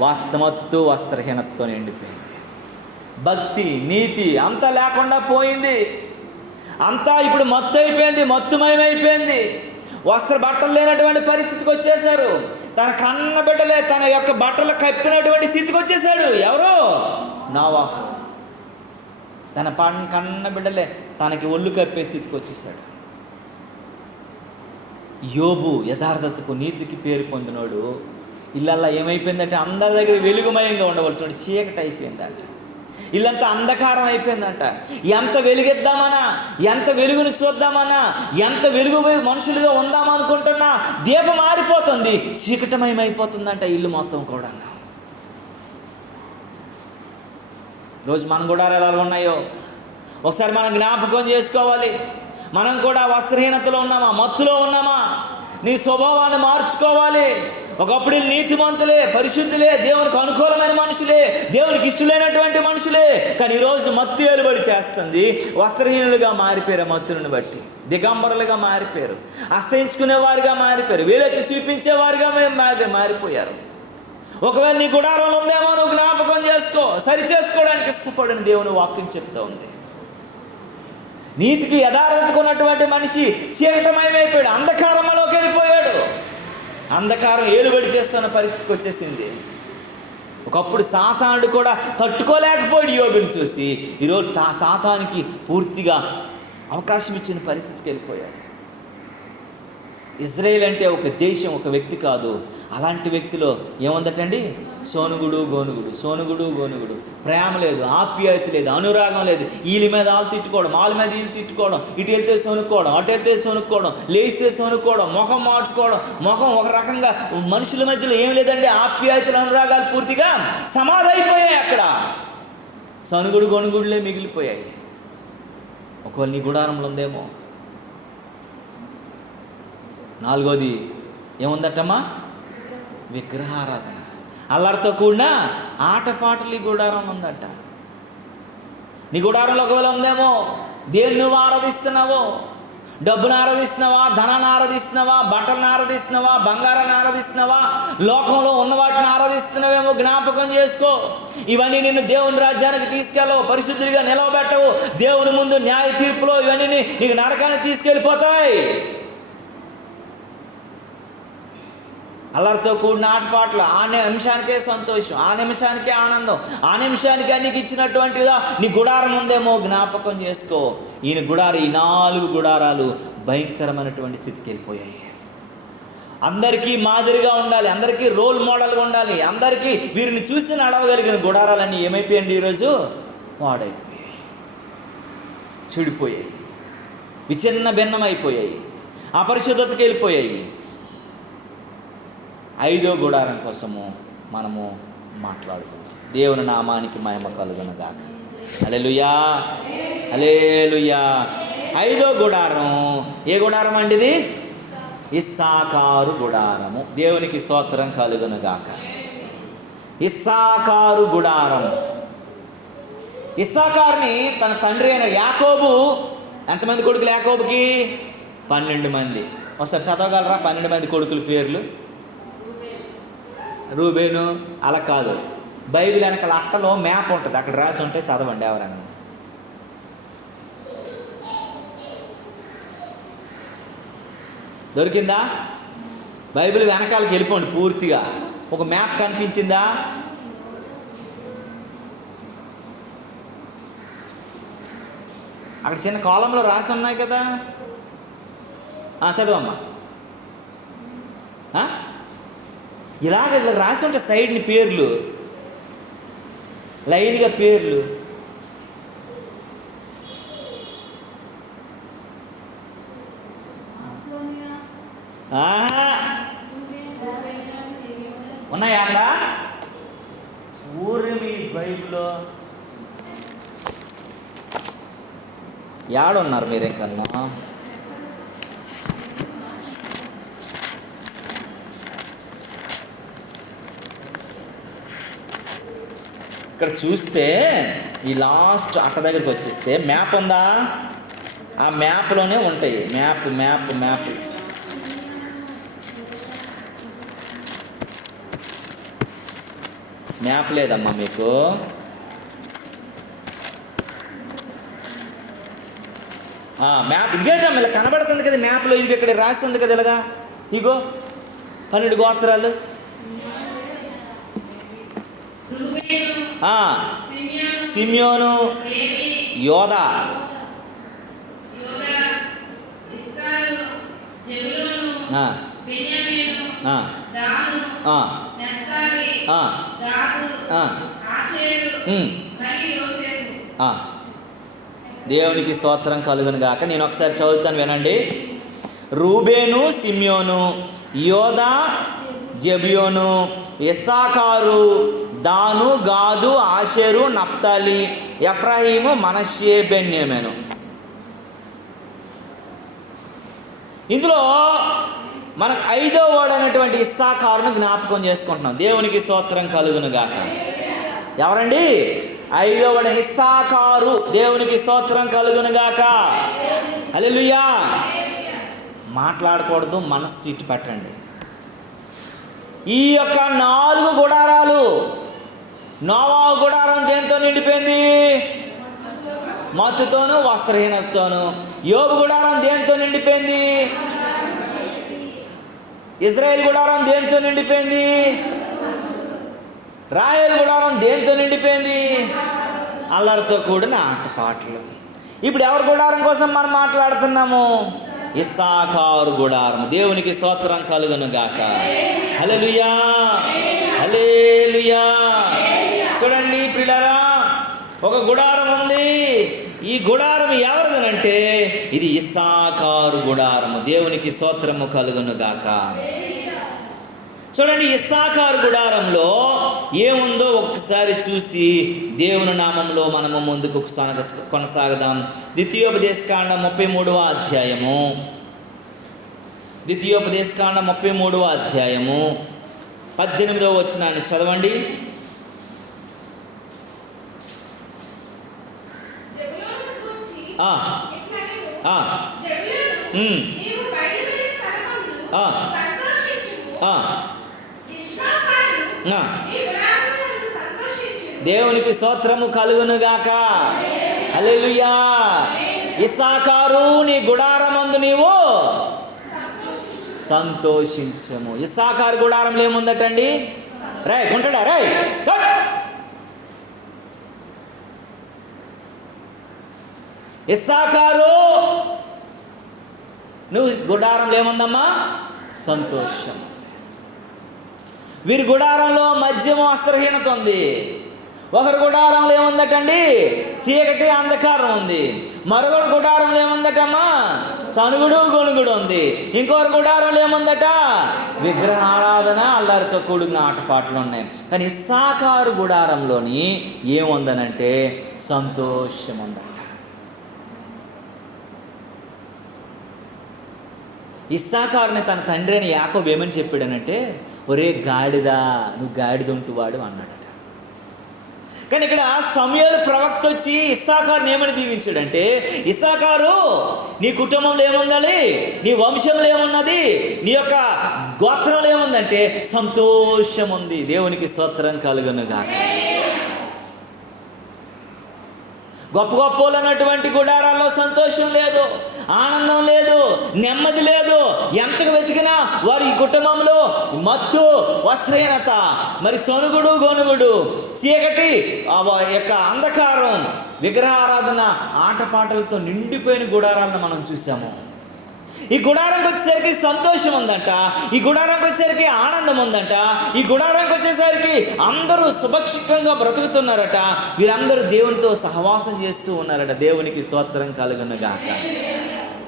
వాస్తవత్తు వస్త్రహీనతతో నిండిపోయింది. భక్తి నీతి అంతా లేకుండా పోయింది. అంతా ఇప్పుడు మత్తు అయిపోయింది, మత్తుమయమైపోయింది. బట్టలు లేనటువంటి పరిస్థితికి వచ్చేసారు. తన కన్న బిడ్డలే తన యొక్క బట్టలు కప్పినటువంటి స్థితికి వచ్చేసాడు. ఎవరు? నోవహు. తన కన్న బిడ్డలే తనకి ఒళ్ళు కప్పే స్థితికి వచ్చేసాడు. యోబు యథార్థతకు నీతికి పేరు పొందినోడు. ఇళ్ళల్లా ఏమైపోయిందంటే అందరి దగ్గర వెలుగుమయంగా ఉండవలసిన చీకటి అయిపోయిందంట. ఇల్లంతా అంధకారం అయిపోయిందంట. ఎంత వెలుగిద్దామన్నా, ఎంత వెలుగును చూద్దామన్నా, ఎంత వెలుగు మనుషులుగా ఉందామనుకుంటున్నా దీపం మారిపోతుంది, చీకటమయమైపోతుందంట ఇల్లు మొత్తం కూడా. రోజు మన గుడారాలు ఎలా ఉన్నాయో ఒకసారి మనం జ్ఞాపకం చేసుకోవాలి. మనం కూడా వస్త్రహీనతలో ఉన్నామా? మత్తులో ఉన్నామా? నీ స్వభావాన్ని మార్చుకోవాలి. ఒకప్పుడు నీతిమంతులే, పరిశుద్ధులే, దేవునికి అనుకూలమైన మనుషులే, దేవునికి ఇష్టలైనటువంటి మనుషులే. కానీ ఈరోజు మత్తు ఏలుబడి చేస్తుంది. వస్త్రహీనులుగా మారిపోయారు. మత్తులను బట్టి దిగంబరులుగా మారిపోయారు, అసహించుకునేవారుగా మారిపోయారు, వేలెత్తి చూపించేవారుగా మారిపోయారు. ఒకవేళ నీ గుడారంలో ఉందేమో నువ్వు జ్ఞాపకం చేసుకో. సరి చేసుకోవడానికి ఇష్టపడిన దేవుని వాక్యం చెప్తా ఉంది. నీతికి యథార్థకున్నటువంటి మనిషి చీకటమయమైపోయాడు, అంధకారంలోకి వెళ్ళిపోయాడు. అంధకారం ఏలుబడి చేస్తున్న పరిస్థితికి వచ్చేసింది. ఒకప్పుడు సాతానుడు కూడా తట్టుకోలేకపోయాడు యోబుని చూసి. ఈరోజు సాతానికి పూర్తిగా అవకాశం ఇచ్చిన పరిస్థితికి వెళ్ళిపోయాడు. ఇజ్రాయేల్ అంటే ఒక దేశం, ఒక వ్యక్తి కాదు. అలాంటి వ్యక్తిలో ఏముందటండి? సోనుగుడు గోనుగుడు, సోనుగుడు గోనుగుడు. ప్రేమ లేదు, ఆప్యాయత లేదు, అనురాగం లేదు. వీళ్ళ మీద వాళ్ళు తిట్టుకోవడం, వాళ్ళ మీద వీళ్ళు తిట్టుకోవడం, ఇటు వెళ్తే సోనుక్కోవడం, అటు వెళ్తే సోనుక్కోవడం, లేస్తే సోనుక్కోవడం, ముఖం మార్చుకోవడం. ముఖం ఒక రకంగా. మనుషుల మధ్యలో ఏం లేదండి, ఆప్యాయతలు అనురాగాలు పూర్తిగా సమాధైపోయాయి. అక్కడ సోనుగుడు గోనుగుడులే మిగిలిపోయాయి. ఒకవేళ నీ గుడారంలో ఉందేమో. నాలుగోది ఏముందటమ్మా? విగ్రహారాధన, అల్లరితో కూడిన ఆటపాటలు ఈ గుడారంలో ఉందట. నీ గుడారంలో ఒకవేళ ఉందేమో. దేన్ని నువ్వు ఆరాధిస్తున్నావో? డబ్బును ఆరాధిస్తున్నావా? ధనాన్ని ఆరాధిస్తున్నావా? బట్టలను ఆరాధిస్తున్నావా? బంగారాన్ని ఆరాధిస్తున్నావా? లోకంలో ఉన్న వాటిని ఆరాధిస్తున్నావేమో. జ్ఞాపకం చేసుకో. ఇవన్నీ నిన్ను దేవుని రాజ్యానికి తీసుకెళ్ళవు, పరిశుద్ధుడిగా నిలవబెట్టవు. దేవుని ముందు న్యాయ తీర్పులో ఇవన్నీ నీకు నరకానికి తీసుకెళ్ళిపోతాయి. అల్లరితో కూడిన ఆటపాటలు, ఆ నిమిషానికే సంతోషం, ఆ నిమిషానికే ఆనందం, ఆ నిమిషానికే నీకు ఇచ్చినటువంటిగా నీ గుడారం ఉందేమో. జ్ఞాపకం చేసుకో. ఈ 4 గుడారాలు భయంకరమైనటువంటి స్థితికి వెళ్ళిపోయాయి. అందరికీ మాదిరిగా ఉండాలి, అందరికీ రోల్ మోడల్గా ఉండాలి, అందరికీ వీరిని చూసి నడవగలిగిన గుడారాలన్నీ ఏమైపోయాయండి? ఈరోజు పాడైపోయాయి, చెడిపోయాయి, విచ్ఛిన్న భిన్నమైపోయాయి, అపరిశుద్ధతకి వెళ్ళిపోయాయి. 5వ గుడారం కోసము మనము మాట్లాడుకుంటాం. దేవుని నామానికి మహిమ కలుగును గాక. హల్లెలూయా, హల్లెలూయా. 5వ గుడారం ఏ గుడారం అండి? ఇది ఇస్సాకారు గుడారము. దేవునికి స్తోత్రం కలుగును గాక. ఇస్సాకారు గుడారం. ఇస్సాకారుని తన తండ్రి అయిన యాకోబు, ఎంతమంది కొడుకులు యాకోబుకి? 12 మంది. ఒకసారి చదవగలరా 12 మంది కొడుకుల పేర్లు? రూబేను. అలా కాదు, బైబిల్ వెనకాల అట్టలో మ్యాప్ ఉంటుంది, అక్కడ రాసి ఉంటే చదవండి ఎవరన్నా. దొరికిందా? బైబిల్ వెనకాలకి వెళ్ళిపోండి పూర్తిగా. ఒక మ్యాప్ కనిపించిందా? అక్కడ చిన్న కాలంలో రాసి ఉన్నాయి కదా, చదవమ్మా. ఇలాగ రాసి ఉంటే సైడ్ని పేర్లు, లైన్గా పేర్లు. ఉన్నాయా అలా? ఊరి మీ బైబిల్లో యాడున్నారు మీరు? ఇంకన్నా ఇక్కడ చూస్తే ఈ లాస్ట్ అట్ట దగ్గరికి వచ్చేస్తే మ్యాప్ ఉందా, ఆ మ్యాప్లోనే ఉంటాయి. మ్యాప్ లేదమ్మా మీకు. మ్యాప్ ఇదిగేదమ్మా, ఇలా కనబడుతుంది కదా మ్యాప్లో. ఇది ఇక్కడ రాసి ఉంది కదా ఇలాగా. ఇగో 12 గోత్రాలు. సిమియోను, యోదా, దేవునికి స్తోత్రం కలుగును గాక. నేను ఒకసారి చదువుతాను వినండి. రూబేను, సిమియోను, యోదా, జెబూలూను, ఇస్సాకారు, దాను, గాదు, ఆషేరు, నఫ్తాలి, ఎఫ్రాయిము, మనష్షే, బెన్యామీను. ఇందులో మనకు 5వ వాడు అనేటువంటి ఇస్సాకారును జ్ఞాపకం చేసుకుంటున్నాం. దేవునికి స్తోత్రం కలుగును గాక. ఎవరండి? 5వ వాడు ఇస్సాకారు. దేవునికి స్తోత్రం కలుగును గాక. హల్లెలూయా. మాట్లాడకూడదు, మనస్సు ఇటు పెట్టండి. ఈ యొక్క 4 గుడారాలు, నోవాహు గుడారం దేంతో నిండిపోయింది? మత్తుతోను వస్త్రహీనతతోను. యోబు గుడారం దేంతో నిండిపోయింది? ఇజ్రాయేల్ గుడారం దేంతో నిండిపోయింది? రాహేలు గుడారం దేంతో నిండిపోయింది? అల్లరితో కూడిన ఆటపాటలు. ఇప్పుడు ఎవరి గుడారం కోసం మనం మాట్లాడుతున్నాము? ఇస్సాకారు గుడారం. దేవునికి స్తోత్రం కలుగును గాక. హల్లెలూయా, హల్లెలూయా. చూడండి పిల్లరా, ఒక గుడారం ఉంది. ఈ గుడారం ఎవరిదనంటే ఇది ఇస్సాకారు గుడారము. దేవునికి స్తోత్రము కలుగును గాక. చూడండి, ఇస్సాకారు గుడారంలో ఏముందో ఒక్కసారి చూసి దేవుని నామంలో మనము ముందుకు కొనసాగదాం. ద్వితీయోపదేశకాండం 33వ అధ్యాయము. ద్వితీయోపదేశకాండం 33వ అధ్యాయము 18వ వచనాన్ని చదవండి. దేవునికి స్తోత్రము కలుగును గాక. హల్లెలూయా. ఇస్సాకారు, నీ గుడారమందు నీవు సంతోషించము. ఇస్సాకారు గుడారంలో ఏముందటండి? రై గుంటడా రై. ఇస్సాకారు, నువ్వు గుడారంలో ఏముందమ్మా? సంతోషం. వీరి గుడారంలో మద్యము, వస్త్రహీనత ఉంది. ఒకరి గుడారంలో ఏముందటండి? చీకటి, అంధకారం ఉంది. మరొకరి గుడారంలో ఏముందటమ్మా? సనుగుడు, గొణుగుడు ఉంది. ఇంకొకరి గుడారంలో ఏముందట? విగ్రహారాధన, అల్లరితో కూడిన ఆటపాటలు ఉన్నాయి. కానీ ఇస్సాకారు గుడారంలోని ఏముందనంటే సంతోషం ఉందట. ఇస్సాకారుని తన తండ్రి అని యాకోబు ఏమని చెప్పాడనంటే, ఒరే గాడిద, నువ్వు గాడిద ఉంటువాడు అన్నాడట. కానీ ఇక్కడ సమూయేలు ప్రవక్త వచ్చి ఇస్సాకారుని ఏమని దీవించాడంటే, ఇస్సాకారు, నీ కుటుంబంలో ఏముండాలి? నీ వంశంలో ఏమున్నది? నీ యొక్క గోత్రంలో ఏముందంటే సంతోషం ఉంది. దేవునికి స్తోత్రం కలుగును గాక. గొప్ప గొప్పలు అన్నటువంటి గుడారాల్లో సంతోషం లేదు, ఆనందం లేదు, నెమ్మది లేదు. ఎంతకు వెతికినా వారి కుటుంబంలో మత్తు, వస్త్రహీనత, మరి సొనుగుడు, గొనుగుడు, చీకటి, యొక్క అంధకారం, విగ్రహారాధన, ఆటపాటలతో నిండిపోయిన గుడారాలను మనం చూసాము. ఈ గుడారంకి వచ్చేసరికి సంతోషం ఉందంట, ఈ గుడారంకి వచ్చేసరికి ఆనందం ఉందంట, ఈ గుడారంకి వచ్చేసరికి అందరూ సుభక్షికంగా బ్రతుకుతున్నారట. వీరందరూ దేవునితో సహవాసం చేస్తూ ఉన్నారట. దేవునికి స్తోత్రం కలుగును గాక.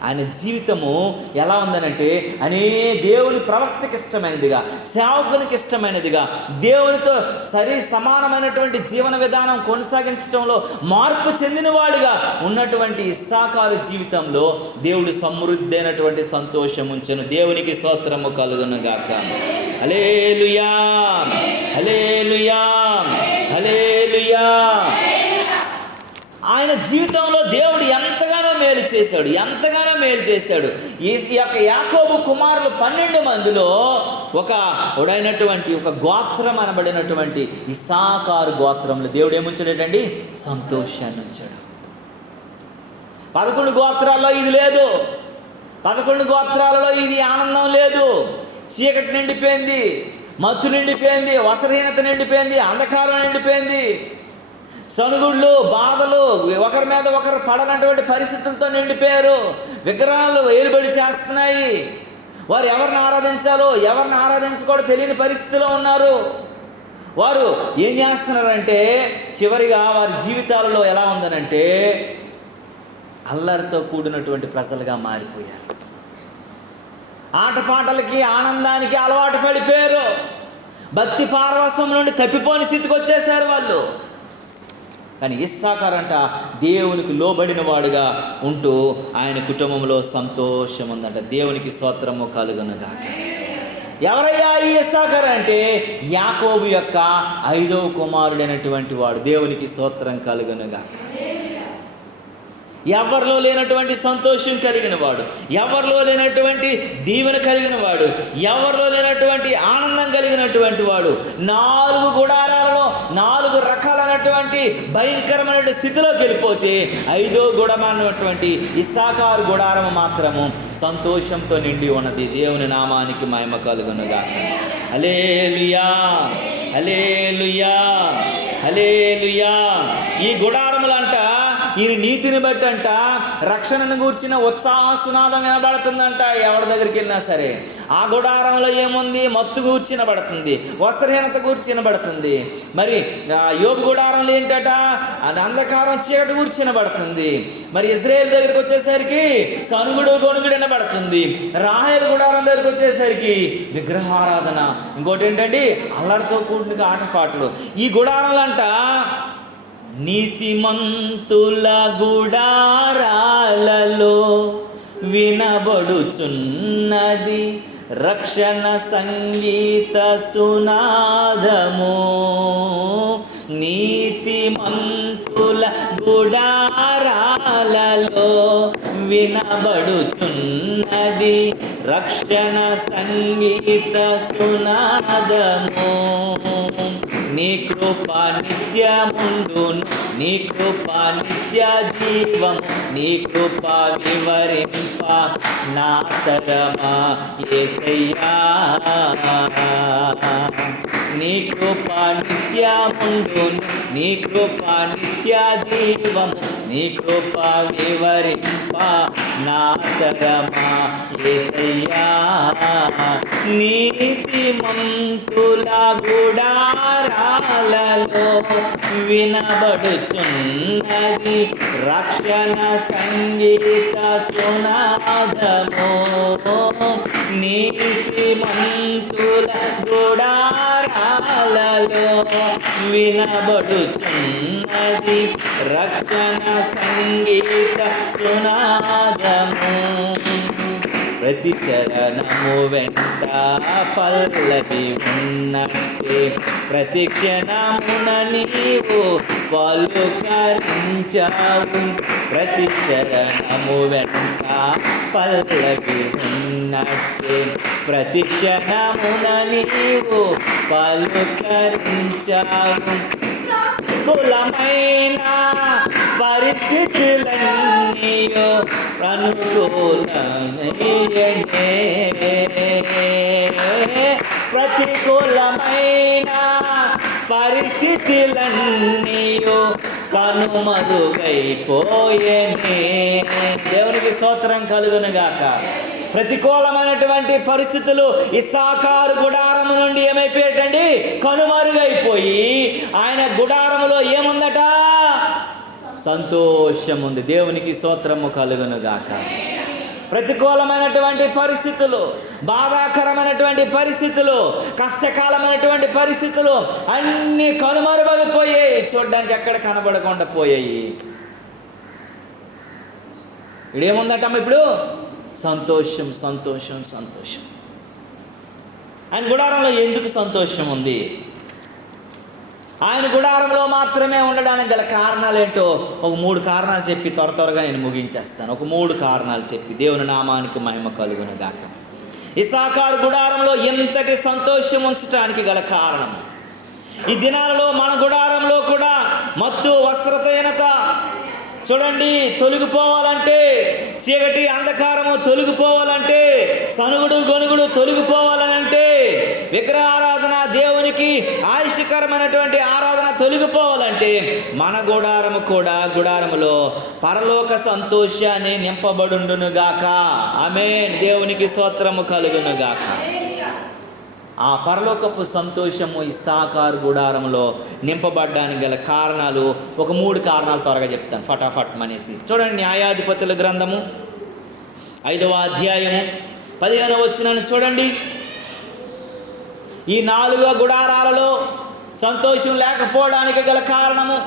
ఆయన జీవితము ఎలా ఉందనంటే, దేవుని ప్రవక్తకి ఇష్టమైనదిగా, సేవకునికి ఇష్టమైనదిగా, దేవునితో సమానమైనటువంటి జీవన విధానం కొనసాగించడంలో మార్పు చెందినవాడుగా ఉన్నటువంటి ఇస్సాకారు జీవితంలో దేవుడు సమృద్ధి అయినటువంటి సంతోషం ఉంచెను. దేవునికి స్తోత్రము కలుగును గాక. హల్లెలూయా, హల్లెలూయా, హల్లెలూయా. ఆయన జీవితంలో దేవుడు ఎంతగానో మేలు చేశాడు. ఈ యొక్క యాకోబు కుమారులు 12 మందిలో ఒక గోత్రం అనబడినటువంటి ఇస్సాకారు గోత్రంలో దేవుడు ఏముంచాడటండి? సంతోషాన్ని ఉంచాడు. 11 గోత్రాల్లో ఇది లేదు. 11 గోత్రాలలో ఇది ఆనందం లేదు. చీకటి నిండిపోయింది, మత్తు నిండిపోయింది, వస్త్రహీనత నిండిపోయింది, అంధకారం నిండిపోయింది, సనుగుళ్ళు, బాధలు, ఒకరి మీద ఒకరు పడనటువంటి పరిస్థితులతో నిండిపోయారు. విగ్రహాలు ఏలుబడి చేస్తున్నాయి. వారు ఎవరిని ఆరాధించాలో ఎవరిని ఆరాధించుకోవడం తెలియని పరిస్థితిలో ఉన్నారు. వారు ఏం చేస్తున్నారంటే చివరిగా వారి జీవితాలలో ఎలా ఉందనంటే అల్లరితో కూడినటువంటి ప్రజలుగా మారిపోయారు. ఆటపాటలకి ఆనందానికి అలవాటు పడిపోయారు. భక్తి పారవస్వం నుండి తప్పిపోని స్థితికి వచ్చేసారు వాళ్ళు. కానీ ఇస్సాకారు అంట దేవునికి లోబడిన వాడుగా ఉంటూ ఆయన కుటుంబంలో సంతోషం ఉందంట. దేవునికి స్తోత్రము కలుగునుగాక. ఎవరయ్యా ఈ ఇస్సాకారు అంటే యాకోబు యొక్క 5వ కుమారుడైనటువంటి వాడు. దేవునికి స్తోత్రం కలుగునుగాక. ఎవరిలో లేనటువంటి సంతోషం కలిగిన వాడు, ఎవరిలో లేనటువంటి దీవెన కలిగిన వాడు, ఎవరిలో లేనటువంటి ఆనందం కలిగినటువంటి వాడు, 4 గుడారాలలో 4 రకాలైనటువంటి భయంకరమైన స్థితిలోకి వెళ్ళిపోతే 5వ గుడారమైనటువంటి ఇస్సాకారు గుడారం మాత్రము సంతోషంతో నిండి ఉన్నది. దేవుని నామానికి మహిమ కలుగునుగాక. హల్లెలూయా, హల్లెలూయా, హల్లెలూయా. ఈ గుడారములంట ఈయన నీతిని బట్టి అంట రక్షణను గూర్చిన ఉత్సాహసునాదం వినబడుతుందంట. ఎవరి దగ్గరికి వెళ్ళినా సరే ఆ గుడారంలో ఏముంది? మత్తు గూర్చి వినబడుతుంది, వస్త్రహీనత గూర్చి వినబడుతుంది. మరి యోబు గుడారంలో ఏంటట? అంధకారం, చీకటి గూర్చి వినబడుతుంది. మరి ఇజ్రాయేల్ దగ్గరికి వచ్చేసరికి సనుగుడు గొనుగుడు వినబడుతుంది. రాహేలు గుడారం దగ్గరికి వచ్చేసరికి విగ్రహారాధన. ఇంకోటి ఏంటండి? అల్లరితో కూడిన ఆటపాటలు. ఈ గుడారంలో అంట నీతిమంతుల గుడారాలలో వినబడుచున్నది రక్షణ సంగీత సునాదము. నీతిమంతుల గుడారాలలో వినబడుచున్నది రక్షణ సంగీత సునాదము. నీ కృప నిత్యముండును, నీ కృప నిత్య జీవం, నీ కృప వివరింప నా తరమా యేసయ్యా. నీ కృప నిత్యముండును, నీ కృప నిత్య జీవము, నీ కృప వివరింప నా తరమా యేసయ్యా. నీతిమంతుల గుడారాలలో వినబడుచున్నది రక్షణ సంగీత సునాదము. నీతిమంతుల గుడారాలలో వినబడుచున్నది రక్షణ సంగీత సునాదము. ప్రతి చరణము వెంట పల్లవి ఉన్నట్టే ప్రతి క్షణమున నీవు పలుకరించావు. ప్రతి చరణము వెంట పల్లవి ఉన్నట్టే ప్రతి క్షణమున నీవు పలుకరించావు. కులమైన పరిస్థితులన్నీయో అనుకూలమయ్యనే. ప్రతికూలమైన పరిస్థితులన్నీయో కనుమరుగైపోయేనే. దేవునికి స్తోత్రం కలుగునుగాక. ప్రతికూలమైనటువంటి పరిస్థితులు ఇస్సాకారు గుడారము నుండి ఏమైపోయేటండి? కనుమరుగైపోయి ఆయన గుడారములో ఏముందట? సంతోషం ఉంది. దేవునికి స్తోత్రము కలుగునుగాక. ప్రతికూలమైనటువంటి పరిస్థితులు, బాధాకరమైనటువంటి పరిస్థితులు, కష్టకాలమైనటువంటి పరిస్థితులు అన్నీ కనుమరుగైపోయాయి. చూడడానికి ఎక్కడ కనబడకుండా పోయాయి. ఇడేముందటమ్మ ఇప్పుడు? సంతోషం, సంతోషం, సంతోషం. ఆయన గుడారంలో ఎందుకు సంతోషం ఉంది? ఆయన గుడారంలో మాత్రమే ఉండడానికి గల కారణాలు ఏంటో ఒక 3 కారణాలు చెప్పి త్వరగా నేను ముగించేస్తాను. ఒక 3 కారణాలు చెప్పి దేవుని నామానికి మహిమ కలుగును గాక. ఇస్సాకారు గుడారంలో ఎంతటి సంతోషం ఉంచడానికి గల కారణం, ఈ దినాలలో మన గుడారంలో కూడా మత్తు వస్త్రహీనత చూడండి తొలగిపోవాలంటే, చీకటి అంధకారము తొలగిపోవాలంటే, సనుగుడు గొనుగుడు తొలగిపోవాలనంటే, విగ్రహారాధన దేవునికి ఆయుష్కరమైనటువంటి ఆరాధన తొలగిపోవాలంటే మన గుడారములో పరలోక సంతోషాన్ని నింపబడుండునుగాక. ఆమేన్. దేవునికి స్తోత్రము కలుగునుగాక. ఆ పరలోకపు సంతోషము ఇస్సాకారు గుడారంలో నింపబడ్డానికి గల కారణాలు ఒక 3 కారణాలు త్వరగా చెప్తాను ఫటాఫట్ అనేసి. చూడండి, న్యాయాధిపతుల గ్రంథము 5వ అధ్యాయము 15వ వచనాన్ని చూడండి. ఈ 4 గుడారాలలో సంతోషం లేకపోవడానికి గల కారణము,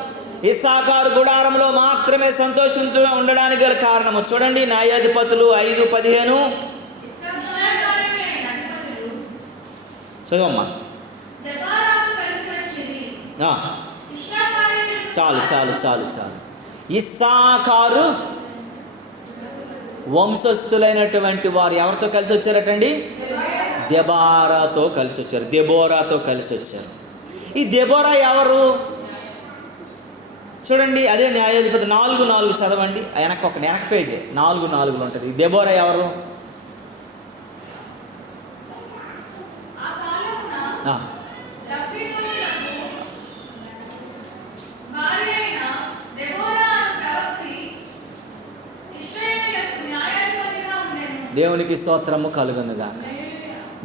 ఇస్సాకారు గుడారంలో మాత్రమే సంతోషం ఉండడానికి గల కారణము చూడండి. న్యాయాధిపతులు 5:15 చదవమ్మా. చాలు. ఇస్సాకారు వంశస్థులైనటువంటి వారు ఎవరితో కలిసి వచ్చారటండి? దెబోరాతో కలిసి వచ్చారు. ఈ దెబోరా ఎవరు చూడండి. అదే న్యాయాధిపతి 4:4 చదవండి. వెనక పేజే 4:4 ఉంటుంది. ఈ దెబోరా ఎవరు? దేవునికి స్తోత్రము కలుగునుగా.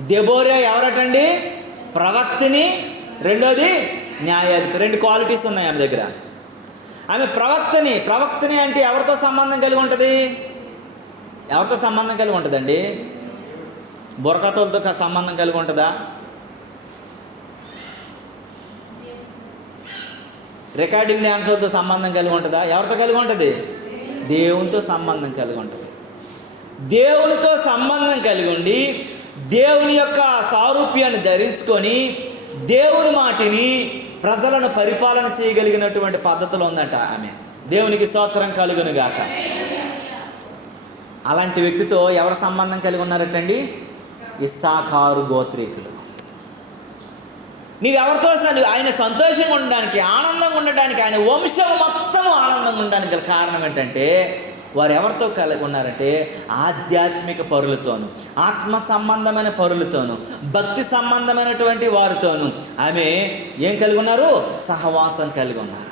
దెబోరా ఎవరటండి? ప్రవక్తిని, రెండోది న్యాయాధిపతి. 2 క్వాలిటీస్ ఉన్నాయి ఆమె దగ్గర. ఆమె ప్రవక్తిని అంటే ఎవరితో సంబంధం కలిగి ఉంటుంది? ఎవరితో సంబంధం కలిగి ఉంటుందండి? బుర్రకథలతో సంబంధం కలిగి ఉంటుందా? రికార్డింగ్ డ్యాన్సులతో సంబంధం కలిగి ఉంటుందా? ఎవరితో కలిగి ఉంటుంది? దేవునితో సంబంధం కలిగి ఉంటుంది. దేవునితో సంబంధం కలిగి ఉండి దేవుని యొక్క సారూప్యాన్ని ధరించుకొని దేవుని మాటిని ప్రజలను పరిపాలన చేయగలిగినటువంటి పద్ధతిలో ఉందట ఆమె. దేవునికి స్తోత్రం కలుగును గాక. అలాంటి వ్యక్తితో ఎవరు సంబంధం కలిగి ఉన్నారటండి? ఇస్సాకారు గోత్రీకులు. నీవెవరితో ఆయన సంతోషంగా ఉండడానికి, ఆనందంగా ఉండడానికి, ఆయన వంశం మొత్తం ఆనందంగా ఉండడానికి గల కారణం ఏంటంటే వారు ఎవరితో కలిగి ఉన్నారంటే ఆధ్యాత్మిక పరులతోనూ, ఆత్మ సంబంధమైన పరులతోనూ, భక్తి సంబంధమైనటువంటి వారితోనూ ఆమె ఏం కలిగి ఉన్నారు? సహవాసం కలిగి ఉన్నారు.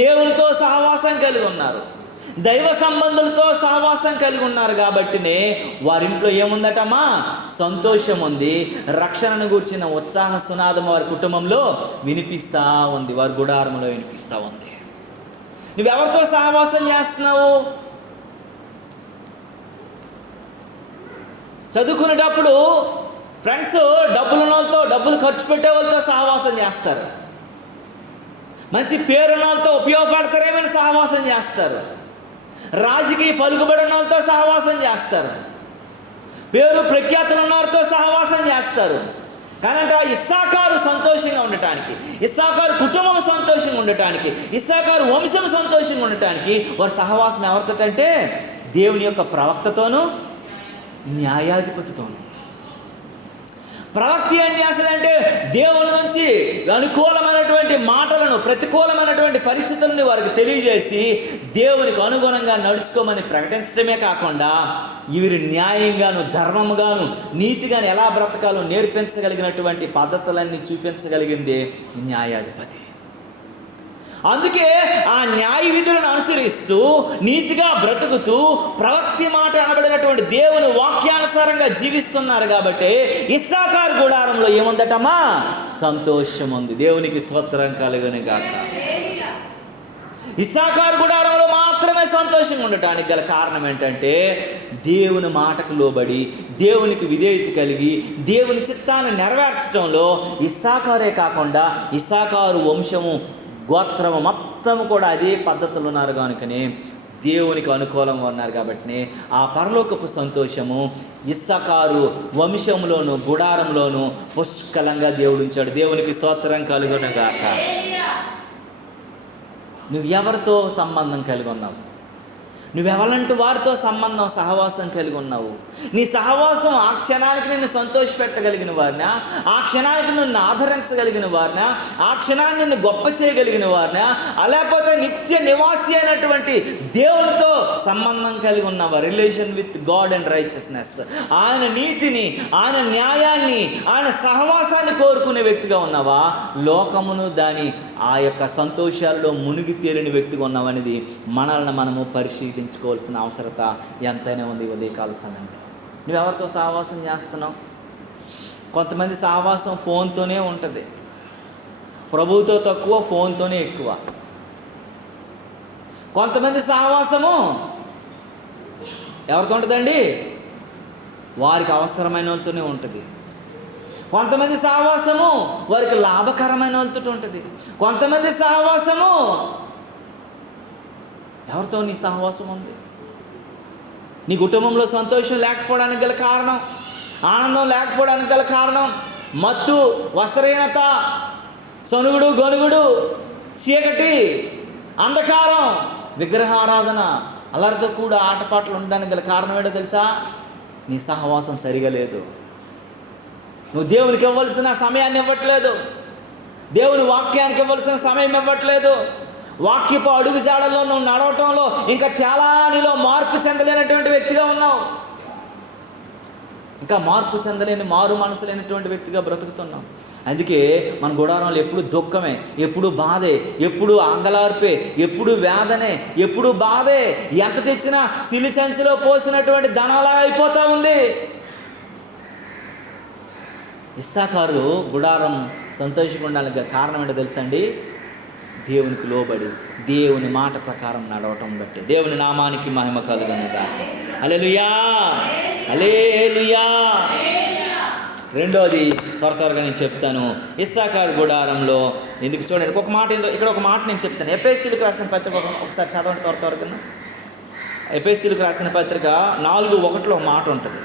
దేవునితో సహవాసం కలిగి ఉన్నారు. దైవ సంబంధులతో సహవాసం కలిగి ఉన్నారు. కాబట్టినే వారింట్లో ఏముందటమ్మా? సంతోషం ఉంది. రక్షణను గూర్చిన ఉత్సాహ సునాదం వారి కుటుంబంలో వినిపిస్తూ ఉంది, వారి గుడారంలో వినిపిస్తూ ఉంది. నువ్వెవరితో సహవాసం చేస్తున్నావు? చదువుకునేటప్పుడు ఫ్రెండ్స్ డబ్బులున్న వాళ్ళతో, డబ్బులు ఖర్చు పెట్టే వాళ్ళతో సహవాసం చేస్తారు. మంచి పేరున్న వాళ్ళతో, ఉపయోగపడతారేమని సహవాసం చేస్తారు. రాజకీయ పలుకుబడిన వాళ్ళతో సహవాసం చేస్తారు. పేరు ప్రఖ్యాతులు ఉన్నవారితో సహవాసం చేస్తారు. కానీ అంటే ఇస్సాకారు సంతోషంగా ఉండటానికి, ఇస్సాకారు కుటుంబం సంతోషంగా ఉండటానికి, ఇస్సాకారు వంశం సంతోషంగా ఉండటానికి వారి సహవాసం ఎవరితో అంటే దేవుని యొక్క ప్రవక్తతోనూ న్యాయాధిపతితోనూ. ప్రవక్తి ఏం చేస్తుందంటే దేవుని నుంచి అనుకూలమైనటువంటి మాటలను, ప్రతికూలమైనటువంటి పరిస్థితులను వారికి తెలియజేసి దేవునికి అనుగుణంగా నడుచుకోమని ప్రకటించడమే కాకుండా వీరు న్యాయంగాను, ధర్మముగాను, నీతిగాను ఎలా బ్రతకాలో నేర్పించగలిగినటువంటి పద్ధతులన్నీ చూపించగలిగింది న్యాయాధిపతి. అందుకే ఆ న్యాయ విధులను అనుసరిస్తూ నీతిగా బ్రతుకుతూ ప్రవక్తి మాట అనబడినటువంటి దేవుని వాక్యానుసారంగా జీవిస్తున్నారు. కాబట్టి ఇస్సాకారు గుడారంలో ఏముందటమ్మా? సంతోషం ఉంది. దేవునికి స్తోత్రం కలుగును గాక. ఇస్సాకారు గుడారంలో మాత్రమే సంతోషంగా ఉండటానికి గల కారణం ఏంటంటే దేవుని మాటకు లోబడి, దేవునికి విధేయత కలిగి, దేవుని చిత్తాన్ని నెరవేర్చడంలో ఇస్సాకారే కాకుండా ఇస్సాకారు వంశము, గోత్రము మొత్తము కూడా అదే పద్ధతులు ఉన్నారు. కనుకనే దేవునికి అనుకూలంగా ఉన్నారు కాబట్టి ఆ పరలోకపు సంతోషము ఇస్సాకారు వంశంలోను గుడారంలోను పుష్కలంగా దేవుడు ఉంచాడు. దేవునికి స్తోత్రం కలుగునుగాక. నువ్వు ఎవరితో సంబంధం కలిగి ఉన్నావు? నువ్వెవలంటూ వారితో సంబంధం సహవాసం కలిగి ఉన్నావు? నీ సహవాసం ఆ క్షణానికి నిన్ను సంతోషపెట్టగలిగిన వారినా, ఆ క్షణానికి నిన్ను ఆదరించగలిగిన వారినా, ఆ క్షణాన్ని నిన్ను గొప్ప చేయగలిగిన వారినా, లేకపోతే నిత్య నివాసి అయినటువంటి దేవునితో సంబంధం కలిగి ఉన్నావా? Relation with God and righteousness, ఆయన నీతిని, ఆయన న్యాయాన్ని, ఆయన సహవాసాన్ని కోరుకునే వ్యక్తిగా ఉన్నావా? లోకమును దాని ఆ యొక్క సంతోషాల్లో మునిగి తేలిన వ్యక్తిగా ఉన్నామనేది మనల్ని మనము పరిశీలించుకోవాల్సిన అవసరత ఎంతైనా ఉంది ఉదయకాల సమయంలో. నువ్వెవరితో సహవాసం చేస్తున్నావు? కొంతమంది సహవాసం ఫోన్తోనే ఉంటుంది. ప్రభువుతో తక్కువ, ఫోన్తోనే ఎక్కువ. కొంతమంది సహవాసము ఎవరితో ఉంటుందండి? వారికి అవసరమైన వాళ్ళతోనే ఉంటుంది. కొంతమంది సహవాసము వారికి లాభకరమైన వాళ్ళతో ఉంటుంది. కొంతమంది సహవాసము ఎవరితో నీ సహవాసం ఉంది? నీ కుటుంబంలో సంతోషం లేకపోవడానికి గల కారణం, ఆనందం లేకపోవడానికి గల కారణం మత్తు, వస్త్రహీనత, సనుగుడు, గొనుగుడు, చీకటి, అంధకారం, విగ్రహారాధన, అల్లరితో కూడా ఆటపాటలు ఉండడానికి గల కారణం ఏంటో తెలుసా? నీ సహవాసం సరిగా లేదు. నువ్వు దేవునికి ఇవ్వాల్సిన సమయాన్ని ఇవ్వట్లేదు. దేవుని వాక్యానికి ఇవ్వాల్సిన సమయం ఇవ్వట్లేదు. వాక్యపు అడుగు జాడల్లో నువ్వు నడవటంలో ఇంకా చాలా నీలో మార్పు చెందలేనటువంటి వ్యక్తిగా ఉన్నావు. ఇంకా మార్పు చెందలేని, మారు మనసు లేనటువంటి వ్యక్తిగా బ్రతుకుతున్నావు. అందుకే మన గుడారంలో ఎప్పుడు దుఃఖమే, ఎప్పుడు బాధే, ఎప్పుడు అంగలార్పే, ఎప్పుడు వేదనే, ఎప్పుడు బాధే. ఎంత తెచ్చినా సిలి చెంచులో పోసినటువంటి ధనంలా అయిపోతూ ఉంది. ఇస్సాకారు గుడారం సంతోషంగా ఉండాలి కారణం ఏంటో తెలుసా అండి? దేవునికి లోబడి దేవుని మాట ప్రకారం నడవటం బట్టి. దేవుని నామానికి మహిమ కలుగునుగాక. హల్లెలూయా, హల్లెలూయా. రెండోది త్వరగా నేను చెప్తాను. ఇస్సాకారు గుడారంలో ఎందుకు చూడండి, ఒక మాట ఇక్కడ ఒక మాట నేను చెప్తాను. ఎఫెసీయులకు రాసిన పత్రిక ఒకసారి చదవండి త్వరగా. ఎఫెసీయులకు రాసిన పత్రిక 4:1 మాట ఉంటుంది.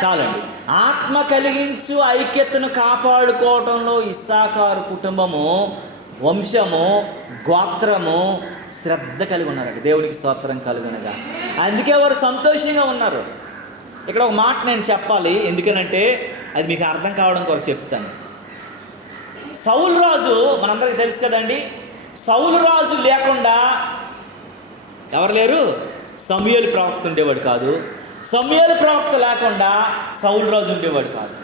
చాలండి. ఆత్మ కలిగించు ఐక్యతను కాపాడుకోవటంలో ఇస్సాకారు కుటుంబము, వంశము, గోత్రము శ్రద్ధ కలిగి ఉన్నారండి. దేవునికి స్తోత్రం కలుగునగా. అందుకే వారు సంతోషంగా ఉన్నారు. ఇక్కడ ఒక మాట నేను చెప్పాలి, ఎందుకనంటే అది మీకు అర్థం కావడం కొరకు చెప్తాను. సౌలు రాజు మనందరికీ తెలుసు కదండి. సౌలు రాజు లేకుండా ఎవరు లేరు? సమూయేలు ప్రవక్త ఉండేవాడు కాదు. సమూయేలు ప్రవక్త లేకుండా సౌలు రాజు ఉండేవాడు కాదు.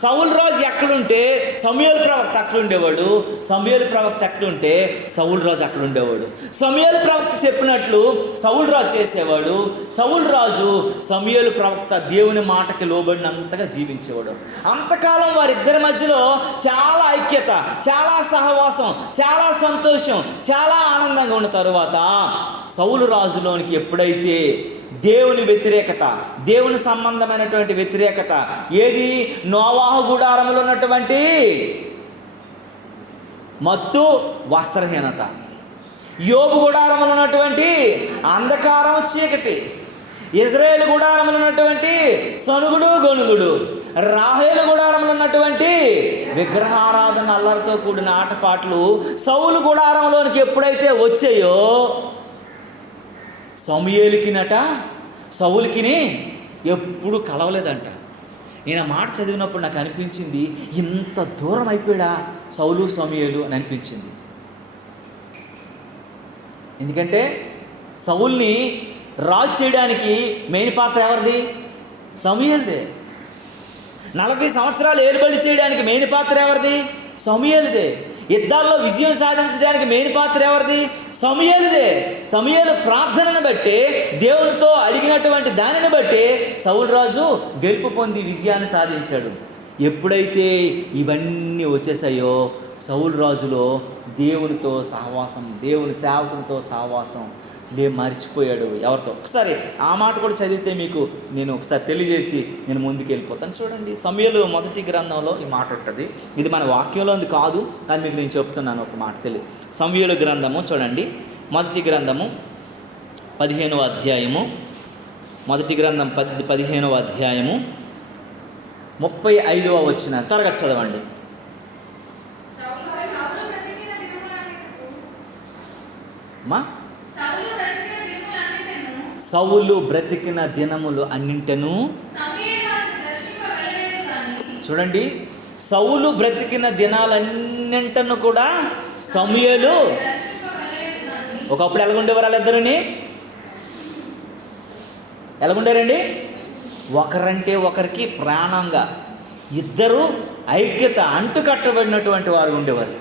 సౌలు రాజు ఎక్కడుంటే సమూయేలు ప్రవక్త అక్కడ ఉండేవాడు. సమూయేలు ప్రవక్త ఎక్కడుంటే సౌలు రాజు అక్కడ ఉండేవాడు. సమూయేలు ప్రవక్త చెప్పినట్లు సౌలు రాజు చేసేవాడు. సౌలు రాజు సమూయేలు ప్రవక్త దేవుని మాటకి లోబడినంతగా జీవించేవాడు. అంతకాలం వారిద్దరి మధ్యలో చాలా ఐక్యత, చాలా సహవాసం, చాలా సంతోషం, చాలా ఆనందంగా ఉన్న తరువాత సౌలు రాజులోనికి ఎప్పుడైతే దేవుని వ్యతిరేకత, దేవుని సంబంధమైనటువంటి వ్యతిరేకత, ఏది? నోవాహు గుడారంలో ఉన్నటువంటి మత్తు, వస్త్రహీనత, యోబు గుడారంలో ఉన్నటువంటి అంధకారం, చీకటి, ఇజ్రాయేలు గుడారంలో ఉన్నటువంటి సనుగుడు, గొనుగుడు, రాహేలు గుడారంలో ఉన్నటువంటి విగ్రహారాధన, అల్లరితో కూడిన ఆటపాట్లు సౌలు గుడారంలోనికి ఎప్పుడైతే వచ్చాయో సౌలుకిని ఎప్పుడు కలవలేదంట. నేను ఆ మాట చదివినప్పుడు నాకు అనిపించింది, ఇంత దూరం అయిపోయాడా సౌలు సమూయేలు అని అనిపించింది. ఎందుకంటే సౌల్ని రాజు చేయడానికి మెయిన్ పాత్ర ఎవరిది? సమూయేలుదే. 40 సంవత్సరాలు ఏలుబడి చేయడానికి మెయిన్ పాత్ర ఎవరిది? సమూయేలుదే. యుద్ధాల్లో విజయం సాధించడానికి మెయిన్ పాత్ర ఎవరిది? సమూయేలుదే. సమూయేలు ప్రార్థనను బట్టి, దేవునితో అడిగినటువంటి దానిని బట్టి సౌలు రాజు గెలుపు పొంది విజయాన్ని సాధించాడు. ఎప్పుడైతే ఇవన్నీ వచ్చేసాయో సౌలు రాజులో దేవునితో సహవాసం, దేవుని సేవకునితో సహవాసం, మర్చిపోయాడు ఎవరితో. ఒకసారి ఆ మాట కూడా చదివితే మీకు నేను ఒకసారి తెలియజేసి నేను ముందుకు వెళ్ళిపోతాను. చూడండి, సమూయేలు మొదటి గ్రంథంలో ఈ మాట ఉంటుంది. ఇది మన వాక్యంలో ఉంది కాదు, కానీ మీకు నేను చెప్తున్నాను ఒక మాట తెలియదు. సమూయేలు గ్రంథము చూడండి, మొదటి గ్రంథము 15వ అధ్యాయము, మొదటి గ్రంథం 15వ అధ్యాయము 35వ వచనం త్వరగా చదవండి. మా సౌలు బ్రతికిన దినములు అన్నింటను. చూడండి, సౌలు బ్రతికిన దినాలన్నింటను కూడా సమూయేలు. ఒకప్పుడు ఎలాగుండేవారు వాళ్ళిద్దరుని? ఎలాగుండారండి? ఒకరంటే ఒకరికి ప్రాణంగా, ఇద్దరు ఐక్యత, అంటుకట్టబడినటువంటి వారు ఉండేవారు.